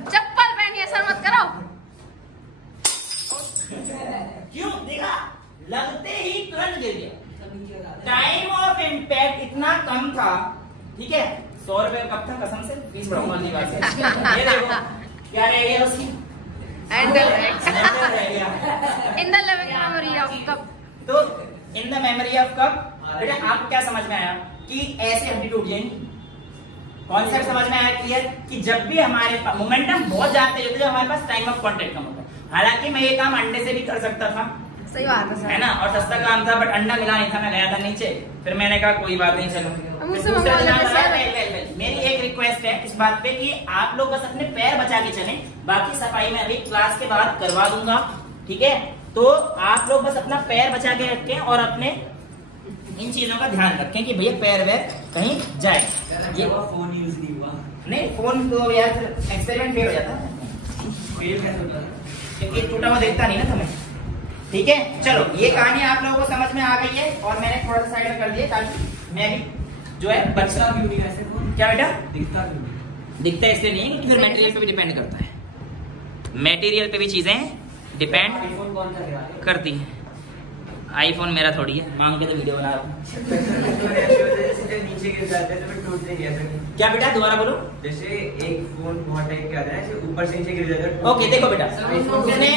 चप्पल पहनिए, सर मत करो। क्यों, देखा, लगते ही तुरंत गिर गया, टाइम ऑफ इम्पैक्ट इतना कम था, ठीक है। 100 रुपए कब था, कसम से 20 बढ़ाऊंगा। ये देखो क्या रह गया उसकी, in the memory of cup. तो in the memory of cup बेटा, आपको क्या समझ में आया कि ऐसे हड्डी टूट जाएंगी, कॉन्सेप्ट समझ में आया क्लियर, कि जब भी हमारे पास मोमेंटम बहुत ज्यादा होते जब हमारे पास टाइम ऑफ कांटेक्ट कम होता है। हालांकि मैं ये काम अंडे से भी कर सकता था, सही बात है ना, और सस्ता काम था, बट अंडा मिला नहीं था, मैं गया था नीचे, फिर मैंने कहा कोई बात नहीं, चलो। मेरी एक रिक्वेस्ट है इस बात पे कि आप लोग बस अपने पैर बचा के चलें, बाकी सफाई में अभी क्लास के बाद करवा दूंगा, ठीक है। तो आप लोग बस अपना पैर बचा के रखें और अपने इन चीजों का ध्यान रखें कि भैया पैर वैर कहीं जाए। ये फोन यूज नहीं हुआ, नहीं फोन तो यार एक्सपेरिमेंट फेल हो जाता है, क्योंकि टूटा हुआ देखता नहीं ना तुम्हें, ठीक है। चलो, ये कहानी आप लोगों को समझ में आ गई है और मैंने थोड़ा सा साइड में कर दिया ताकि मैं भी जो है बच्चा क्यों नहीं, ऐसे क्या बेटा दिखता क्यों, दिखता है इसलिए नहीं, फिर मटेरियल पे भी डिपेंड करता है, मटेरियल पे भी चीजें डिपेंड करती हैं। आईफोन मेरा थोड़ी है, मांग के तो वीडियो बना रहा हूँ। नीचे गिर जाते हैं तो फिर टूटते नहीं ऐसे। क्या बेटा दोबारा बोलो। जैसे एक फोन बहुत टाइप के आता है ऐसे ऊपर से नीचे गिर जाता है। ओके देखो बेटा,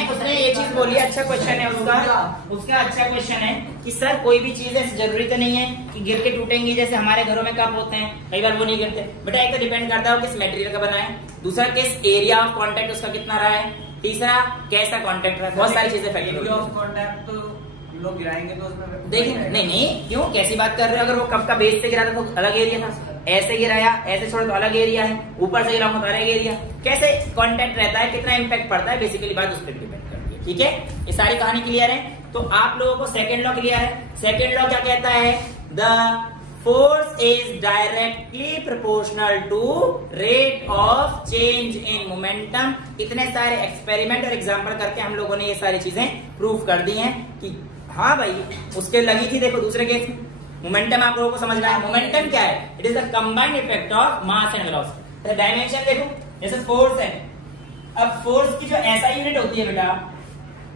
उसने ये चीज बोली, अच्छा क्वेश्चन है उसका अच्छा क्वेश्चन है कि सर कोई भी चीज है जरूरी तो नहीं है कि गिर के टूटेंगी, जैसे हमारे घरों में कप होते हैं कई बार वो नहीं गिरते। बेटा एक तो डिपेंड करता है किस मटेरियल का बना है, दूसरा किस एरिया ऑफ कॉन्टेक्ट उसका कितना रहा है, तीसरा कैसा कॉन्टेक्ट रहा है, बहुत सारी चीजें फैक्टर ऑफ कॉन्टैक्ट तो लोग गिराएंगे तो उसमें देखिए नहीं क्यों, कैसी बात कर रहे हो। अगर वो कप का बेस से गिरा था तो अलग एरिया था, ऐसे गिराया ऐसे छोड़े तो अलग एरिया है, ऊपर से गिरा तो अलग एरिया, कैसे कांटेक्ट रहता है, कितना इंपैक्ट पड़ता है, बेसिकली बात उस पर डिपेंड करती है। ठीक है, ये सारी कहानी क्लियर है। तो आप लोगों को सेकंड लॉ क्लियर है। सेकंड लॉ क्या कहता है, the force is directly proportional to rate of change in momentum. इतने सारे एक्सपेरिमेंट और एग्जाम्पल करके हम लोगों ने ये सारी चीजें प्रूव कर दी हैं कि हाँ भाई उसके लगी थी। देखो दूसरे केस में मोमेंटम आप लोगों को समझना है। मोमेंटम क्या है, it is the combined effect of mass and velocity. Dimension देखो, जैसे फोर्स है, अब फोर्स की जो ऐसा यूनिट होती है बेटा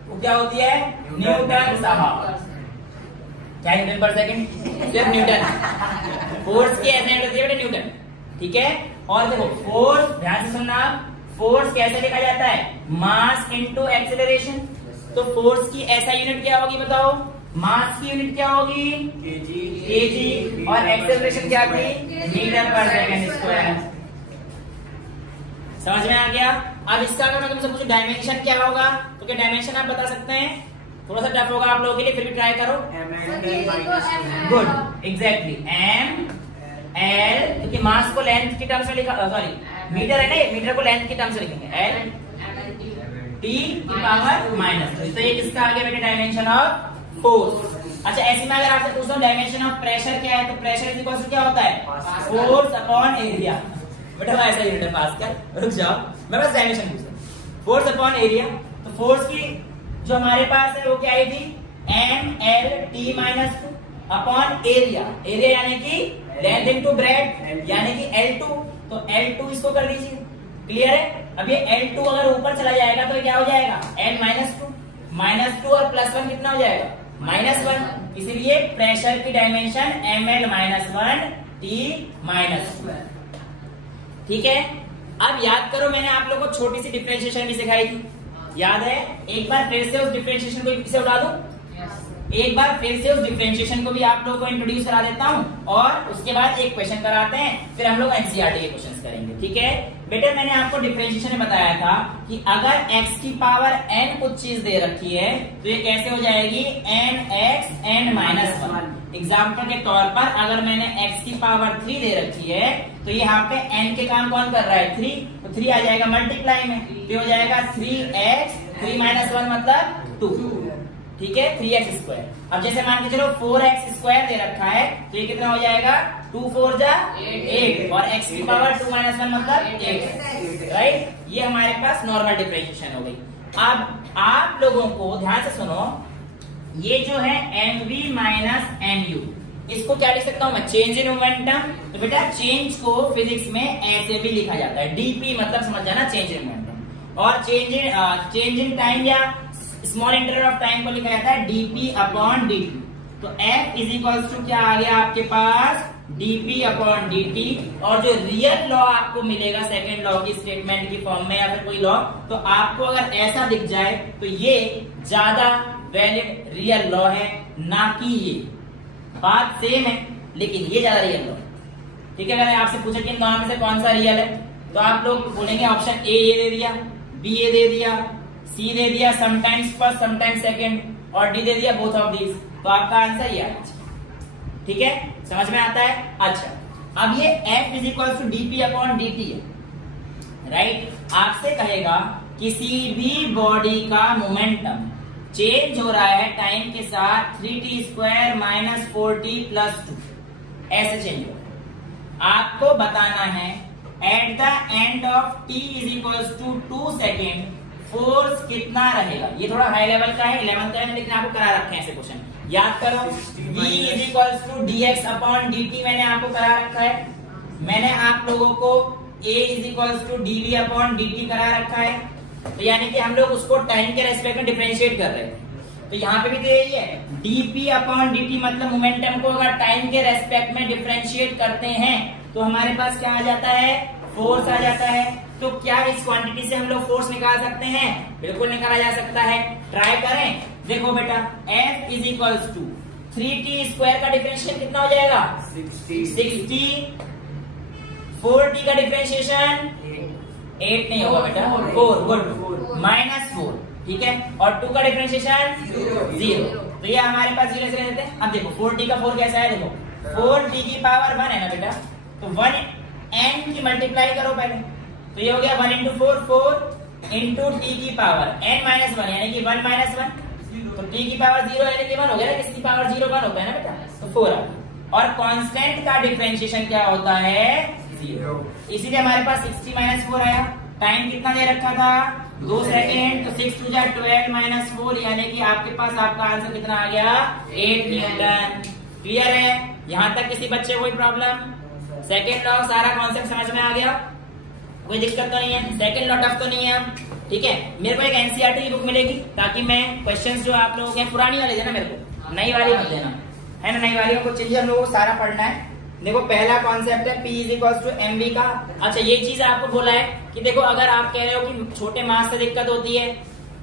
वो क्या होती है, न्यूटन साहब। क्या न्यूटन पर सेकंड, सिर्फ न्यूटन। फोर्स की ऐसा यूनिट होती है बेटा न्यूटन, ठीक है। और देखो फोर्स, ध्यान से सुनना, फोर्स कैसे लिखा जाता है, मास इनटू एक्सेलरेशन। तो फोर्स की ऐसा यूनिट क्या होगी बताओ, मास की यूनिट क्या होगी केजी, और एक्सेलरेशन क्या थी मीटर पर सेकंड स्क्वायर। समझ में आ गया। अब इसका अगर मैं तुमसे पूछूं डायमेंशन क्या होगा, तो क्या डायमेंशन आप बता सकते हैं, थोड़ा सा टफ होगा आप लोगों के लिए, फिर भी ट्राई करो। गुड, एग्जैक्टली एम एल, क्योंकि मास को लेंथ की टर्म्स में लिखा, सॉरी मीटर है ना, ये मीटर को लेंथ की टर्म्स में लिखेंगे, एल टी की पावर माइनस। तो ये किसका आ गया बेटा, डायमेंशन ऑफ फोर्स। अच्छा ऐसे में अगर आपसे पूछता हूँ डायमेंशन ऑफ प्रेशर क्या है, तो प्रेशर इज इक्वल टू क्या होता है, फोर्स अपॉन एरिया। बेटा ऐसा यूनिट है पास्कल, रुक जाओ मैं बस डायमेंशन पूछता हूँ, फोर्स अपॉन एरिया। तो फोर्स की जो हमारे पास है वो क्या आई थी, M L T minus two upon area. Area यानी कि लेंथ इनटू ब्रेड्थ यानी कि L2। तो L2 इसको कर लीजिए, क्लियर है। अब ये L2 अगर ऊपर चला जाएगा तो क्या हो जाएगा, L माइनस टू और प्लस 1 कितना हो जाएगा, -1। इसलिए प्रेशर की डायमेंशन ml -1 t -1। ठीक है। अब याद करो मैंने आप लोगों को छोटी सी डिफरेंशिएशन भी सिखाई थी, याद है। एक बार फिर से उस डिफरेंशिएशन को इसे उड़ा दूं, एक बार फिर से उस डिफरेंशिएशन को भी आप लोगों को इंट्रोड्यूस करा देता हूं, और उसके बाद एक क्वेश्चन कराते हैं, फिर हम लोग एनसीईआरटी के क्वेश्चन करेंगे। ठीक है बेटा, मैंने आपको डिफरेंशिएशन में बताया था कि अगर x की पावर n कुछ चीज दे रखी है तो ये कैसे हो जाएगी, nx n -1। एग्जाम्पल के तौर पर अगर मैंने x की पावर 3 दे रखी है तो यहाँ पे n के काम कौन कर रहा है, 3, तो 3 आ जाएगा मल्टीप्लाई में, तो हो जाएगा 3x 3 -1 मतलब 2। ठीक है, 3x स्क्वायर। अब जैसे मान के चलो 4x स्क्वायर दे रखा है तो ये कितना हो जाएगा, 2 4 जा 8, और x की पावर 2 -1 मतलब 8, राइट। ये हमारे पास नॉर्मल डिफरेंशिएशन हो गई। अब आप लोगों को ध्यान से सुनो, ये जो है mv माइनस mu, इसको क्या लिख सकता हूं मैं, चेंज इन मोमेंटम। तो बेटा चेंज को फिजिक्स में ऐसे भी लिखा जाता है, dp मतलब समझ जाना चेंज इन मोमेंटम, और चेंज इन टाइम या स्मॉल इंटरवल ऑफ टाइम को लिखा जाता है dp अपॉन dt। तो f इज इक्वल टू क्या आ गया आपके पास, dp अपॉन dt। और जो रियल लॉ आपको मिलेगा सेकेंड लॉ की स्टेटमेंट की फॉर्म में या फिर कोई लॉ, तो आपको अगर ऐसा दिख जाए तो ये ज्यादा वैलिड रियल लॉ है, ना कि ये। बात सेम है लेकिन ये ज्यादा रियल लॉ है। ठीक है, अगर आपसे पूछे कि इन दोनों में से कौन सा रियल है, तो आप लोग बोलेंगे ऑप्शन ए ये दे दिया, बी ये दे दिया, सी दे दिया समटाइम्स फर्स्ट समटाइम्स सेकंड, और डी दे दिया बोथ ऑफ दीज। तो आपका आंसर ये है। ठीक है, समझ में आता है। अच्छा अब ये f is equal to dp upon dt है, राइट। आपसे कहेगा किसी भी बॉडी का मोमेंटम चेंज हो रहा है टाइम के साथ 3t square minus 4t plus 2, ऐसे चेंज हो रहा है। आपको बताना है at the end of t is equal to 2 second force कितना रहेगा। ये थोड़ा हाई लेवल का है, 11th का है, लेकिन आपको करा रखे हैं ऐसे क्वेश्चन, याद करो। v is equal to dx upon dt मैंने आपको करा रखा है। मैंने आप लोगों को a is equal to dv upon dt करा रखा है। तो यानी कि हम लोग उसको टाइम के रेस्पेक्ट में डिफरेंशिएट कर रहे हैं। तो यहाँ पे भी तो यही है, dp अपॉन dt, मतलब मोमेंटम को अगर टाइम के रेस्पेक्ट में डिफरेंशिएट करते हैं तो हमारे पास क्या आ जाता है, फोर्स आ जाता है। तो क्या इस क्वांटिटी से हम लोग फोर्स निकाल सकते हैं? बिल्कुल निकाला जा सकता है, ट्राई करें। देखो बेटा, F is equals to 3t² का डिफरेंशिएशन कितना हो जाएगा, 60। 4t का डिफरेंशिएशन 8 नहीं होगा बेटा, 4, गुड, -4, ठीक है। और 2 का डिफरेंशिएशन 0, तो ये हमारे पास 0 से लेते हैं। अब देखो 4t का 4 कैसा है, देखो 4t की पावर 1 है ना बेटा, तो 1 n की मल्टीप्लाई करो पहले, तो ये हो गया 1 into 4, 4 into t की पावर n-1, यानी कि 1 - 1, तो t की पावर 0 यानी कि 1 हो गया ना, किसकी पावर 0 1 होता है ना बेटा, तो 4 आ गया। और कांस्टेंट का डिफरेंशिएशन क्या होता है, 0, इसीलिए हमारे पास 60 - 4 आया। टाइम कितना दे रखा था, 2 सेकेंड, तो 6 × 12 - 4, यानी कि आपके पास आपका आंसर कितना आ गया, 8 न्यूटन। क्लियर है? यहाँ तक किसी बच्चे को कोई प्रॉब्लम? सेकेंड लॉ सारा कॉन्सेप्ट समझ में आ गया, कोई दिक्कत तो नहीं है, सेकेंड लॉ टफ तो नहीं है, ठीक है। मेरे को एक एनसीईआरटी की बुक मिलेगी ताकि मैं क्वेश्चंस जो आप लोगों के पुरानी वाली देना, मेरे को नई वाली मत देना, है ना। नई वालियों को चलिए हम लोगों को सारा पढ़ना है। देखो पहला कॉन्सेप्ट है P = mv का। अच्छा ये चीज आपको बोला है कि देखो अगर आप कह रहे हो कि छोटे मास से दिक्कत होती है,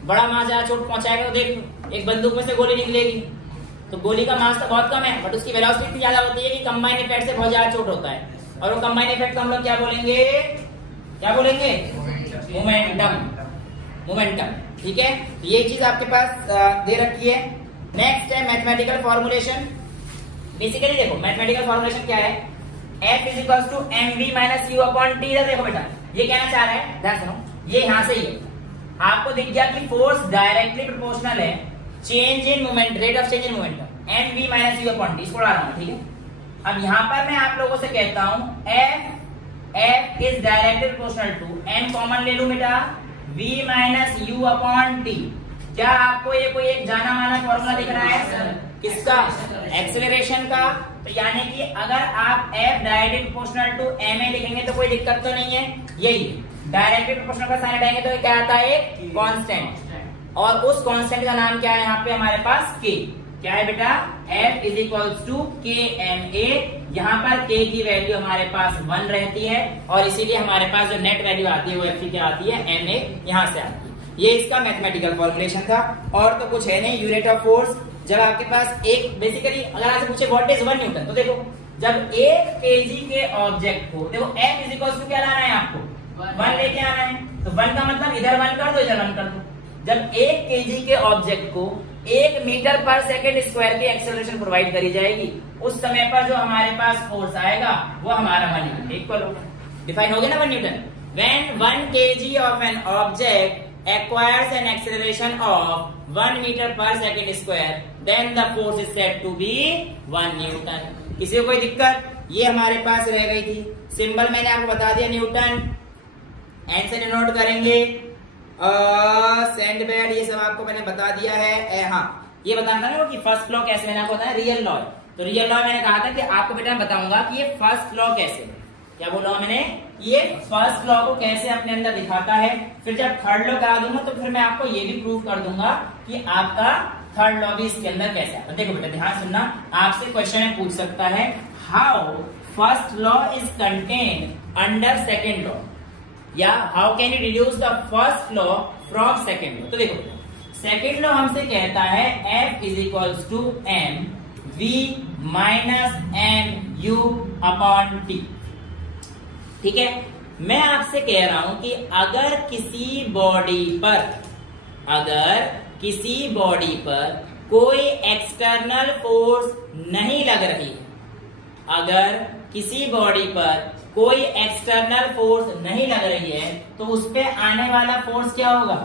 बड़ा मास ज्यादा चोट पहुंचाएगा, तो देख एक बंदूक में से गोली निकलेगी, तो गोली का मास तो बहुत कम है बट उसकी वेलोसिटी इतनी ज्यादा होती है कि कंबाइन इफेक्ट से बहुत ज्यादा चोट होता है। और वो कंबाइन इफेक्ट को हम लोग क्या बोलेंगे, मोमेंटम, ठीक है। तो ये चीज आपके पास दे रखी है। नेक्स्ट है मैथमेटिकल फॉर्मुलेशन। बेसिकली देखो मैथमेटिकल फॉर्मुलेशन क्या है, F = mv - u/t। देखो बेटा ये कहना चाह रहा है, ध्यान सुनो, ये यहाँ से ही है, आपको दिख गया कि फोर्स डायरेक्टली प्रोपोर्शनल है change in moment, rate of change in momentum, mv - u/t, इसको डाल रहा हूँ, ठीक है। अब यहाँ पर मैं आप लोगों से कहता हूँ F is directly proportional to, n common ले लूं बेटा, v - u/t। क्या आपको ये कोई एक जाना माना फॉर्मूला दिख रहा है, किसका, एक्सेलरेशन का। तो यानी कि अगर आप F directly proportional to ma लिखेंगे तो कोई दिक्कत तो नहीं है, यही डायरेक्टली प्रोपोर्शनल का साइन हटाएंगे तो क्या आता है, कांस्टेंट। और उस कांस्टेंट का नाम क्या है यहाँ पे हमारे पास, k। क्या है बेटा, F = kma। यहाँ पर k की वैल्यू हमारे पास 1 रहती है और इसीलिए हमारे पास जो नेट वैल्यू आती है वो F की क्या आती है, ma, यहाँ से आती है। ये इसका मैथमेटिकल फॉर्मुलेशन था और तो कुछ है नहीं। यूनिट ऑफ फोर्स, जब आपके पास एक बेसिकली अगर आपसे पूछे व्हाट इज 1 न्यूटन, तो देखो जब 1 kg के ऑब्जेक्ट को, देखो F = क्या लाना है आपको, 1 लेके आना है, तो 1 का मतलब इधर 1 कर दो, इधर 1 कर दो। जब 1 kg के ऑब्जेक्ट को 1 मीटर/सेकंड² की एक्सेलरेशन प्रोवाइड करी जाएगी, उस समय पर जो हमारे पास फोर्स आएगा वो हमारा 1 न्यूटन इक्वल होगा। डिफाइन हो गया ना 1 Newton. When 1 kg of an object acquires an acceleration of 1 मीटर/सेकंड², then the force is said to be 1 Newton. किसी को कोई दिक्कत, ये हमारे पास रह गई थी। सिंबल मैंने आपको बता दिया, न्यूटन, एन से डिनोट करेंगे, सैंडबैग, ये सब आपको मैंने बता दिया है। हाँ ये बताना था ना कि फर्स्ट लॉ कैसे, मैंने आपको बताया रियल लॉ। तो रियल लॉ मैंने कहा था कि आपको बेटा मैं बताऊंगा कि ये फर्स्ट लॉ कैसे, क्या बोला मैंने, ये फर्स्ट लॉ को कैसे अपने अंदर दिखाता है। फिर जब थर्ड लॉ करा दूंगा तो फिर मैं आपको ये भी प्रूव कर दूंगा कि आपका थर्ड लॉ भी इसके अंदर कैसा है। देखो बेटा ध्यान सुनना, आपसे क्वेश्चन में पूछ सकता है how first law is contained under second law, या how can you deduce the first law from second law. तो देखो सेकेंड लॉ हमसे कहता है F = mv - mu/t, ठीक है। मैं आपसे कह रहा हूं कि अगर किसी बॉडी पर कोई एक्सटर्नल फोर्स नहीं लग रही है, अगर किसी बॉडी पर कोई एक्सटर्नल फोर्स नहीं लग रही है तो उस पे आने वाला फोर्स क्या होगा,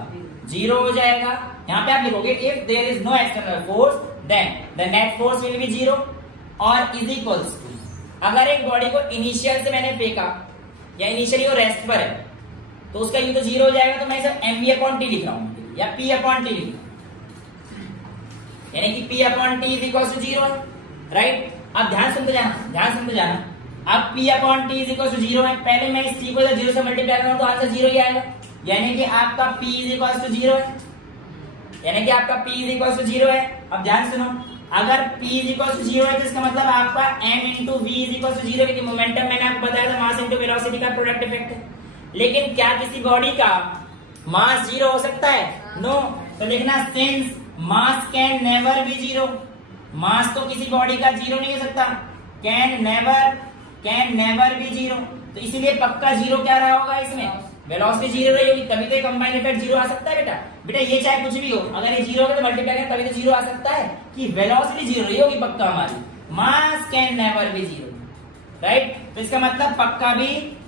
0 हो जाएगा। यहाँ पे आप लिखोगे if there is no external force then the net force will be 0 और इज इक्वल्स टू, अगर एक बॉडी को इनिशियल से मैंने फेंका या इनिशियली वो रेस्ट पर है तो उसका यू तो 0 हो जाएगा, तो मैं इसे mv/t लिख रहा हूं या p/t लिख रहा हूं, यानी कि p/t = 0 है, राइट। अब ध्यान सुनते जाना, अब p/t = 0 है, पहले मैं इस t को 0 से मल्टीप्लाई करूं तो आंसर 0 ही आएगा, यानी कि आपका p = 0 है। यानी कि आपका p इज इक्वल टू 0 है। अब ध्यान सुनो, अगर p इज इक्वल टू 0 है तो इसका मतलब आपका m into v is equal to 0 क्योंकि मोमेंटम मैंने आपको बताया था मास इंटू वेलोसिटी का प्रोडक्ट इफेक्ट है। लेकिन क्या किसी बॉडी का मास 0 हो सकता है? नो। तो लिखना since mass can never be 0, मास तो किसी बॉडी का 0 नहीं हो सकता, कैन नेवर बी 0। तो इसीलिए पक्का 0 क्या रहा होगा इसमें? वेलोसिटी 0 रही होगी, तभी तो कंबाइंड इफेक्ट 0 आ सकता है बेटा। ये चाहे कुछ भी हो, अगर ये 0 होगा तो मल्टीप्लाई करें तभी तो 0 आ सकता है कि वेलोसिटी 0 रही होगी पक्का हमारी। मास कैन नेवर बी 0, राइट। तो इसका मतलब पक्का भी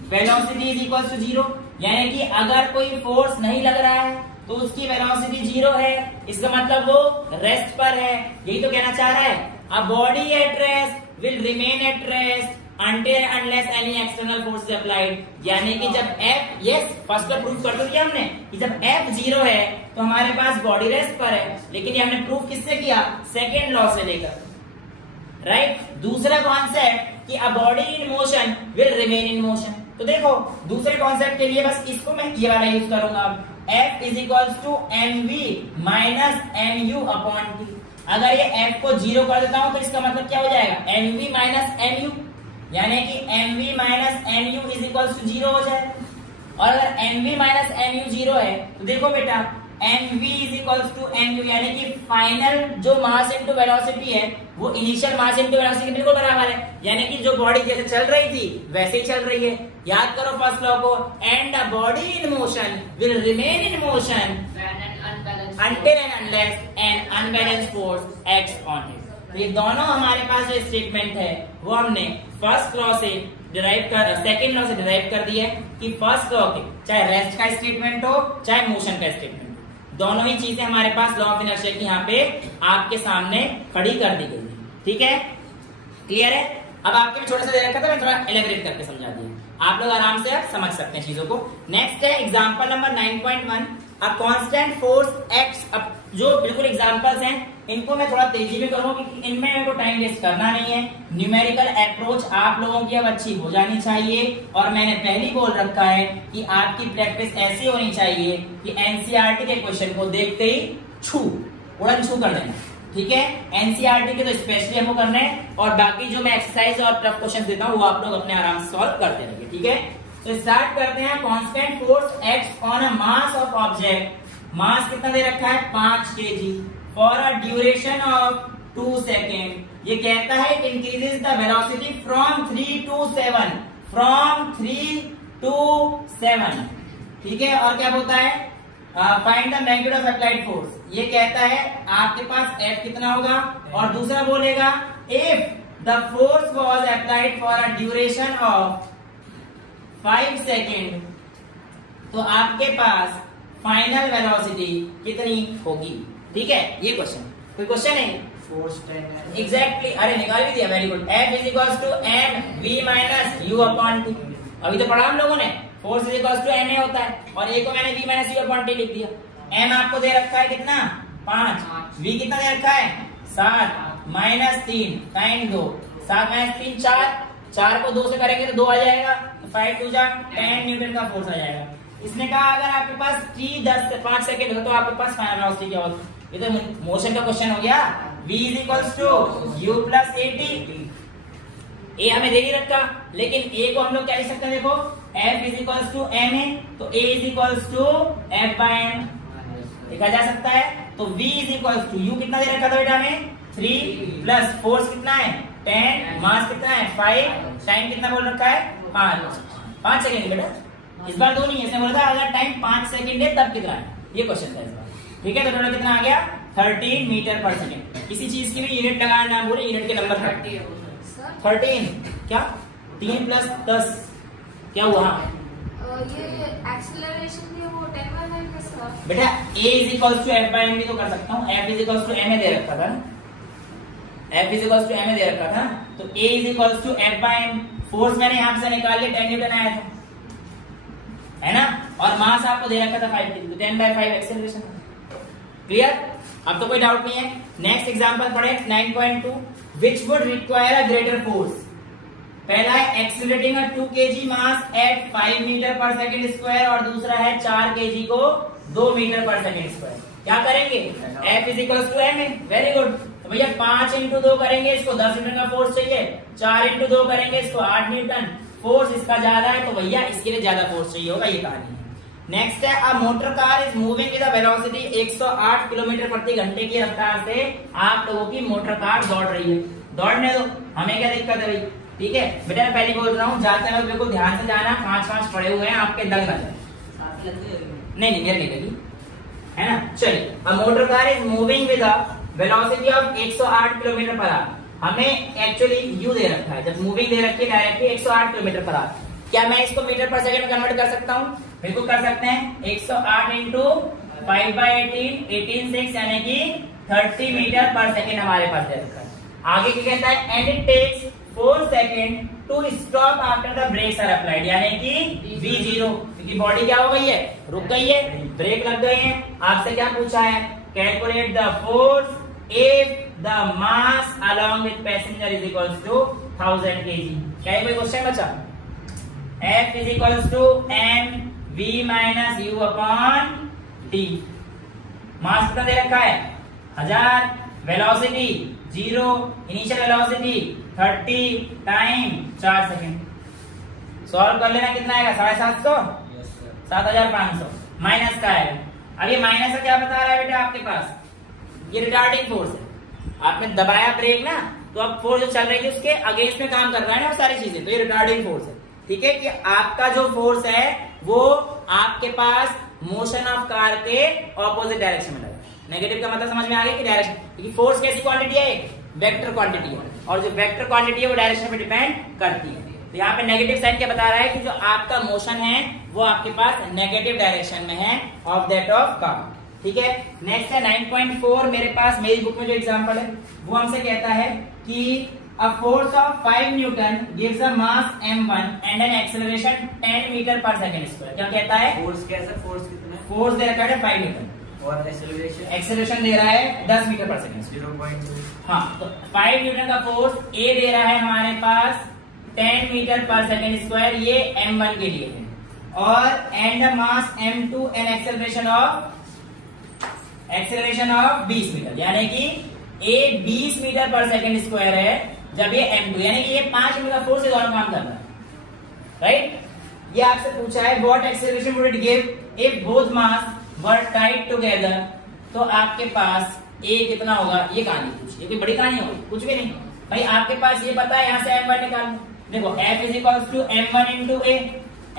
वेलोसिटी इज इक्वल टू 0, यानी कि अगर कोई फोर्स नहीं लग रहा है तो उसकी वेलोसिटी 0 है, इसका मतलब वो रेस्ट पर है। यही तो कहना चाह रहा है, a body at rest will remain at rest until unless any external force is applied। यानी कि जब F, यस फर्स्ट का प्रूफ कर दिया हमने कि जब F 0 है तो हमारे पास बॉडी रेस्ट पर है, लेकिन ये हमने प्रूफ किससे किया? सेकेंड लॉ से लेकर, राइट। दूसरा कॉन्सेप्ट कि a body in motion will remain in motion. तो देखो दूसरे कॉन्सेप्ट के लिए बस इसको मैं ये वाला यूज करूंगा, F is equal to mv minus mu upon t। अगर ये F को 0 कर देता हूं तो इसका मतलब क्या हो जाएगा? mv माइनस mu, यानी कि mv minus mu is equal to 0 हो जाए। और अगर mv माइनस mu 0 है तो देखो बेटा mv is equal to mu, यानी कि फाइनल जो मास इनटू वेलोसिटी है वो इनिशियल मास इनटू वेलोसिटी के बिल्कुल बराबर है। यानी कि जो बॉडी जैसे चल रही थी वैसे ही चल रही है। याद करो फर्स्ट लॉ को, and the body in motion will remain in motion until and unless an unbalanced force acts on it। तो ये दोनों हमारे पास जो स्टेटमेंट है वो हमने फर्स्ट लॉ से डिराइव कर, सेकेंड लॉ से डिराइव कर दिया है कि फर्स्ट लॉ के चाहे रेस्ट का स्टेटमेंट हो चाहे मोशन का स्टेटमेंट हो, दोनों ही चीजें हमारे पास लॉ ऑफ इनर्शिया की यहाँ पे आपके सामने खड़ी कर दी गई है। ठीक है, क्लियर है। अब आपके भी छोटा सा दे रखा था, मैं थोड़ा एलेबरेट करके समझा दिया, आप लोग आराम से समझ सकते हैं चीजों को। नेक्स्ट है example number 9.1, a constant force acts. अब जो बिल्कुल एग्जांपल्स हैं इनको मैं थोड़ा तेजी में करूंगा क्योंकि इनमें मेरे को टाइम वेस्ट करना नहीं है। न्यूमेरिकल अप्रोच आप लोगों की अब अच्छी हो जानी चाहिए, और मैंने पहले बोल रखा है कि आपकी प्रैक्टिस ऐसी होनी चाहिए कि एनसीईआरटी के क्वेश्चन को देखते ही उड़न छू कर देना। ठीक है, एनसीईआरटी के तो स्पेशली हमको करना है, और बाकी जो मैं एक्सरसाइज और टफ क्वेश्चन देता हूँ वो आप लोग अपने आराम से सॉल्व करते रहेंगे। ठीक है, तो स्टार्ट करते हैं। Constant force acts on a mass of object. Mass कितना दे रखा है? 5 kg for a duration of 2 second. ये कहता है increases the velocity from 3 to 7, from 3 to 7। ठीक है, और क्या बोलता है? Find the magnitude of applied force. ये कहता है आपके पास F कितना होगा, और दूसरा बोलेगा if the force was applied for a duration of 5 second तो आपके पास फाइनल वेलोसिटी कितनी होगी। ठीक है, ये क्वेश्चन, कोई क्वेश्चन है? फोर्स 10 है एग्जैक्टली, अरे निकाल भी दिया, very good. F is equal to mv minus u upon t। अभी तो पढ़ा हम लोगों ने, force is equal to ma होता है, और a को मैंने v minus u upon t लिख दिया। m आपको दे रखा है कितना? 5। v कितना दे रखा है? 7 माइनस 3 sin 2, 7 माइनस 3 4, 4 को 2 से करेंगे तो 2 आ जाएगा, 5 2 जा 10 न्यूटन का फोर्स आ जाएगा। इसने कहा अगर आपके पास t 10 से 5 सेकेंड हो तो आपके पास फाइनल वेलोसिटी क्या होगी। ये तो मोशन का क्वेश्चन हो गया। v is equals to u plus at। a हमें दे नहीं रखा, लेकिन a को हम लोग क्या लिख सकते हैं? देखो f is equals to ma, तो a is equals to f by m लिखा जा सकता है। तो v is equals to u कितना दे रखा था बेटा हमें? 3 प्लस फोर्स कितना है? 10, मास कितना है? 5, टाइम कितना बोल रखा है? 5 सेकेंड बेटा, इस बार 2 नहीं है, इसने बोला था अगर टाइम 5 सेकेंड है तब कितना है, ये क्वेश्चन था इस बार। ठीक है, तो टोटल कितना आ गया? 13 मीटर पर सेकेंड। किसी चीज की भी यूनिट लगाना ना भूले, यूनिट के नंबर 13 क्या? 3 प्लस 10 क्या हुआ? ये एक्सेलरेशन भी वो 10 बाय 9 कैसा? बेटा a is equal to f by m भी तो कर सकता हूँ। f is equal to ma दे रखा था ना, f is equal to ma दे रखा था, तो a is equal to f by m। Force मैंने यहाँ से निकाल लिया, 10 न्यूटन आया था, है ना, और मास आपको दे रखा था 5 kg, तो 10 बाय 5 एक्सेलरेशन। क्लियर, अब तो कोई डाउट नहीं है। नेक्स्ट एग्जांपल पढ़े 9.2, which would require a greater force. पहला है accelerating a 2 kg mass at 5 metre पर सेकेंड स्क्वायर, और दूसरा है 4 kg को 2 मीटर पर सेकेंड स्क्वायर। क्या करेंगे, F is equal to m a. Very good. तो भैया 5 इंटू 2 करेंगे इसको 10 न्यूटन का फोर्स चाहिए, 4 इंटू 2 करेंगे इसको 8 न्यूटन, फोर्स इसका ज्यादा है तो भैया इसके लिए ज्यादा फोर्स चाहिए होगा, ये कहानी है। नेक्स्ट है, a motor car is moving with a velocity 108 kilometre प्रति घंटे की रफ्तार से आप लोगों की मोटर कार दौड़ रही है। दौड़ने दो, हमें क्या दिक्कत है भाई, ठीक है बेटा। मैं पहले बोल रहा हूँ, जाते वक्त बिल्कुल ध्यान से जाना, 5 पड़े हुए हैं आपके, दंग ना जाए। नहीं मेरे नहीं लगी, है ना। चलिए, a motor car is moving with a velocity of 108 kilometre per hour. हमें एक्चुअली यू दे रखा है, जब मूविंग दे रखी है डायरेक्टली 108 किलोमीटर पर आवर। क्या मैं इसको मीटर पर सेकंड में कन्वर्ट कर सकता हूँ? बिल्कुल कर सकते हैं। 108 इंटू 5/18 18/6 यानी कि 30 मीटर पर सेकंड हमारे पास दे रखा है। आगे क्या कहता है, and it takes 4 second to stop after the brakes are applied, यानी कि V0, क्योंकि बॉडी क्या हो गई है, रुक गई है, ब्रेक लग गए हैं। आपसे क्या पूछा है, calculate the force if the mass along with passenger is equals to 1000 kg। क्या कोई क्वेश्चन बचा? F is equals to m v minus u upon t. Mass कितना दे रखा है 1000, velocity 0, initial velocity 30, time 4 second. Solve कर लेना, कितना आएगा 750, 7500 माइनस का है। अब ये माइनस का क्या बता रहा है बेटा आपके पास, ये रिटार्डिंग फोर्स है। आपने दबाया ब्रेक ना, तो अब फोर्स जो चल रही थी उसके अगेंस्ट में काम कर रहा है ना वो सारी चीजें, तो ये रिटार्डिंग फोर्स है। ठीक है, कि आपका जो फोर्स है वो आपके पास मोशन ऑफ कार के ऑपोजिट डायरेक्शन में लगा। नेगेटिव का मतलब समझ में आ गया कि डायरेक्शन, क्योंकि फोर्स कैसी क्वांटिटी है, वेक्टर क्वांटिटी है, और जो वेक्टर क्वांटिटी है वो डायरेक्शन पे डिपेंड करती है। तो यहाँ पे नेगेटिव साइन क्या बता रहा है कि जो आपका मोशन है वो आपके पास नेगेटिव डायरेक्शन में है ऑफ दैट ऑफ कार। ठीक है, नेक्स्ट है 9.4, मेरे पास मेरी बुक में जो एग्जांपल है वो हमसे कहता है कि a force of 5 Newton gives a mass m1 and an acceleration 10 metre पर सेकंड स्क्वायर। क्या कहता है, फोर्स कैसा, फोर्स कितना है, फोर्स दे रखा है 5 न्यूटन और एक्सेलरेशन, एक्सेलरेशन दे रहा है 10 मीटर पर सेकंड 0.2। हाँ, तो 5 न्यूटन का फोर्स A दे रहा है हमारे पास 10 मीटर पर सेकंड स्क्वायर, ये m1 के लिए है, और and mass m2 and acceleration of 20 metre, यानी कि A 20 मीटर पर सेकंड स्क्वायर है, जब ये m2 यानी कि ये 5 मीटर का फोर्स द्वारा काम कर रहा है, राइट। ये आपसे पूछा है what acceleration would it give if both mass were tied together. तो आपके पास A कितना होगा, ये कहानी पूछी, ये कोई बड़ी कहानी होगी, कुछ भी नहीं भाई। आपके पास ये पता है, यहाँ से m1 निकाल लो। देखो F is equal to m1 into A।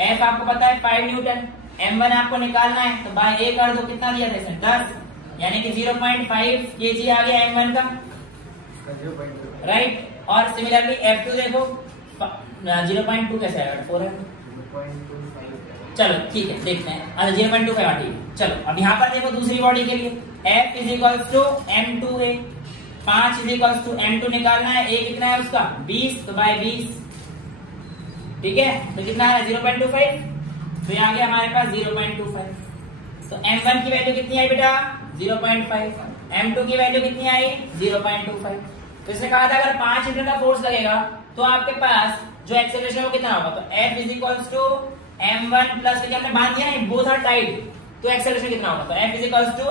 F आपको पता है 5 न्यूटन, m1 आपको निकालना है तो बाय A कर दो, कितना दिया था इसने 10, यानी कि 0.5 kg आ गया m1 का, राइट। और सिमिलरली F2 देखो 0.2 कैसे आएगा, 4 है, चलो ठीक है देखते हैं। अच्छा 0.25 ठीक है, चलो अब यहाँ पर देखो दूसरी बॉडी के लिए F is equal to m2A, 5 is equal to m2 निकालना है, A कितना है उसका 20, तो बाय 20, ठीक है, तो कितना है 0.25, तो यहाँ आ गया हमारे पास 0.25। तो m1 की वैल्यू कितनी आई बेटा 0.5, m2 की वैल्यू कितनी आई 0.25। तो इसने कहा था अगर 5 न्यूटन का फोर्स लगेगा तो आपके पास जो एक्सेलरेशन है वो कितना होगा, तो F is equals to m1 plus, क्योंकि हमने बांध दिया ना बोथ आर टाइड, तो एक्सेलरेशन कितना होगा, तो F is equals to ma,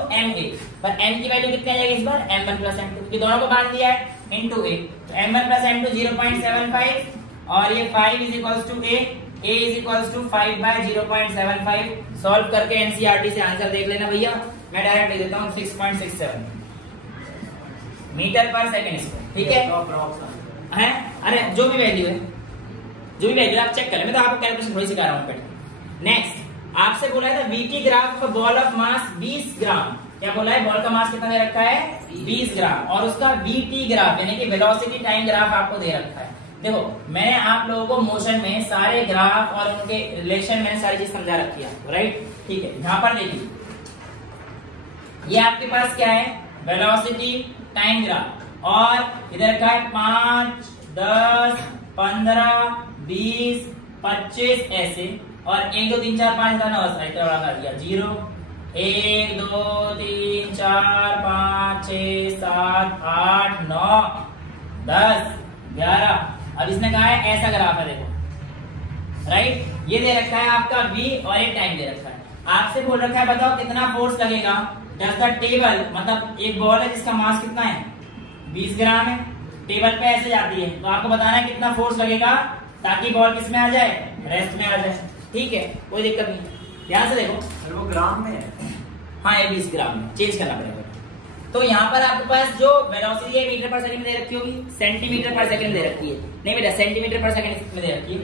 पर m की वैल्यू कितनी आ जाएगी इस बार m1 प्लस m2, क्योंकि दोनों को बांध दिया है, इनटू a, तो m1 प्लस m2 0.75, और ये 5 is equals to a is equals to 5/0.75। Solve करके एनसीईआरटी से आंसर देख लेना भैया, मैं डायरेक्ट दे देता हूँ 6.67 मीटर पर सेकंड स्क्वायर। ठीक है, अरे जो भी वैल्यू है, जो भी वैल्यू आप चेक कर ले, मैं तो आपको कैलकुलेशन थोड़ी सिखा रहा हूँ। नेक्स्ट आपसे बोला है VT graph ball of mass 20 ग्राम। क्या बोला है, बॉल का मास कितना दे रखा है 20 ग्राम, और उसका वीटी ग्राफ यानी कि वेलोसिटी टाइम ग्राफ आपको दे रखा है। देखो मैंने आप लोगों को मोशन में सारे ग्राफ और उनके रिलेशन में सारी चीज समझा रखी है, राइट। ठीक है, यहाँ पर देखिए ये आपके पास क्या है, वेलोसिटी टाइम ग्राफ, और इधर रखा है 5, 10, 15, 20, 25 ऐसे, और 1 2 3 4 5 कर दिया 0 1 2 3 4 5 6 7 8 9 10 11। अब इसने कहा है ऐसा ग्राफ है, देखो राइट, ये दे रखा है आपका v और ये टाइम दे रखा है। आपसे बोल रखा है बताओ कितना फोर्स लगेगा डज द टेबल, मतलब एक बॉल है जिसका मास कितना है 20 ग्राम है, टेबल पे ऐसे जाती है, तो आपको बताना है कितना फोर्स लगेगा ताकि बॉल किस में आ जाए, रेस्ट में आ जाए। ठीक है, कोई दिक्कत नहीं। ध्यान से देखो, सर वो ग्राम में है। हाँ ये 20 ग्राम में, चेंज करना पड़ेगा। तो यहाँ पर आपके पास जो वेलोसिटी है मीटर पर सेकंड में दे रखी होगी, सेंटीमीटर पर सेकंड दे रखी है, नहीं बेटा सेंटीमीटर पर सेकंड में दे रखी है,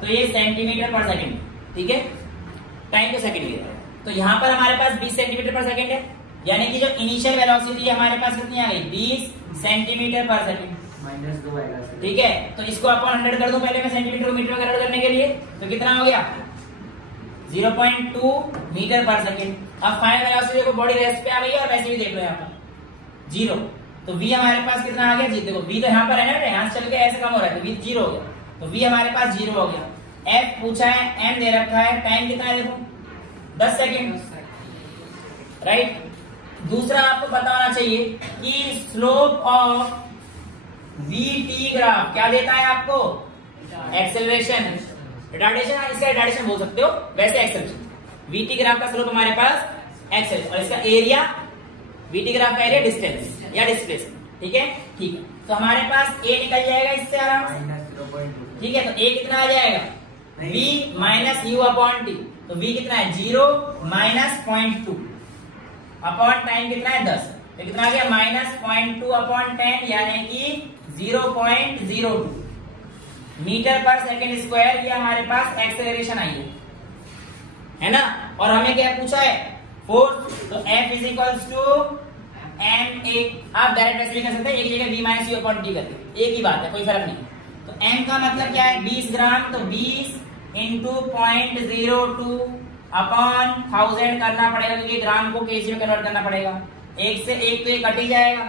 तो ये सेंटीमीटर पर सेकंड, ठीक है, टाइम को सेकंड में। तो यहाँ पर हमारे पास 20 सेंटीमीटर पर सेकंड है, यानी कि जो इनिशियल वेलोसिटी है हमारे पास कितनी आ गई 20 सेंटीमीटर पर सेकंड, -2 आएगा सर। ठीक है। तो इसको अपन 100 कर दूं पहले मैं सेंटीमीटर को मीटर में कन्वर्ट करने के लिए, तो कितना हो गया 0.2 मीटर पर सेकंड। अब फाइनल वेलोसिटी देखो बॉडी रेस्ट पे आ गई है और वैसे भी देख लो यहाँ पर 0, तो v हमारे पास कितना आ गया जी, देखो v तो यहाँ पर है ना, यहाँ से चल के ऐसे कम हो रहा है तो v 0 हो गया, तो v हमारे पास 0 हो गया। f पूछा है, m दे रखा है, टाइम कितना है देखो 10 सेकंड, राइट। दूसरा आपको बताना चाहिए कि स्लोप ऑफ vt ग्राफ क्या देता है आपको, एक्सेलरेशन, रिटार्डेशन, इसका रिटार्डेशन बोल सकते हो, वैसे एक्सेलरेशन। vt ग्राफ का स्लोप हमारे पास एक्सेल और इसका एरिया, vt ग्राफ का एरिया डिस्टेंस या डिस्प्लेसमेंट, ठीक है। ठीक है, तो हमारे पास a निकल जाएगा इससे आराम से, ठीक है। तो a कितना आ जाएगा v minus u upon T, तो v कितना है 0 माइनस 0.2 अपॉन टाइम कितना है 10, तो कितना आ गया -0.2 अपॉन 10 यानी कि 0.02 मीटर पर सेकेंड स्क्वायर। ये हमारे पास एक्सेलरेशन आई है ना। और हमें क्या पूछा है फोर्स, तो F is equals to ma, आप डायरेक्ट ऐसे लिख सकते हैं, एक जगह v minus u upon t करके, एक ही बात है, कोई फर्क नहीं। तो m का मतलब क्या है 20 ग्राम, तो 20 इंटू 0.02 अपॉन 1000 करना पड़ेगा क्योंकि ग्राम को केजी में कन्वर्ट करना पड़ेगा, एक से एक तो ये कट ही जाएगा,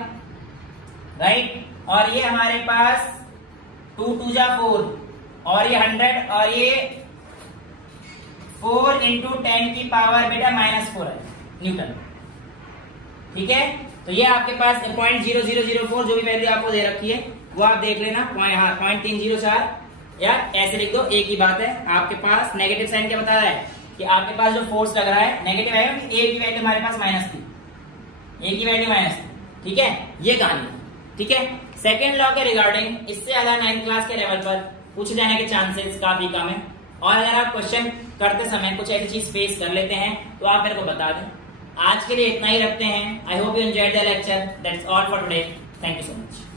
राइट। और ये हमारे पास 2 2 जा 4 और ये 100 और ये 4 इंटू 10 की पावर बेटा -4 है न्यूटन, ठीक है। तो ये आपके पास 0.0004 जो भी वैल्यू आपको दे रखी है वो आप देख लेना, 0.304 या ऐसे लिख दो, एक ही बात है। आपके पास नेगेटिव साइन क्या बता रहा है कि आपके पास जो फोर्स लग रहा है नेगेटिव आएगा, ए की वैल्यू हमारे पास माइनस थी, ए की वैल्यू माइनस थी, ठीक है, ये कहानी, ठीक है। सेकेंड लॉ के रिगार्डिंग इससे ज्यादा 9th क्लास के लेवल पर पूछे जाने के चांसेस काफी कम है, और अगर आप क्वेश्चन करते समय कुछ ऐसी चीज फेस कर लेते हैं तो आप मेरे को बता दें। आज के लिए इतना ही रखते हैं। I hope you enjoyed the lecture, that's all for today, thank you so much.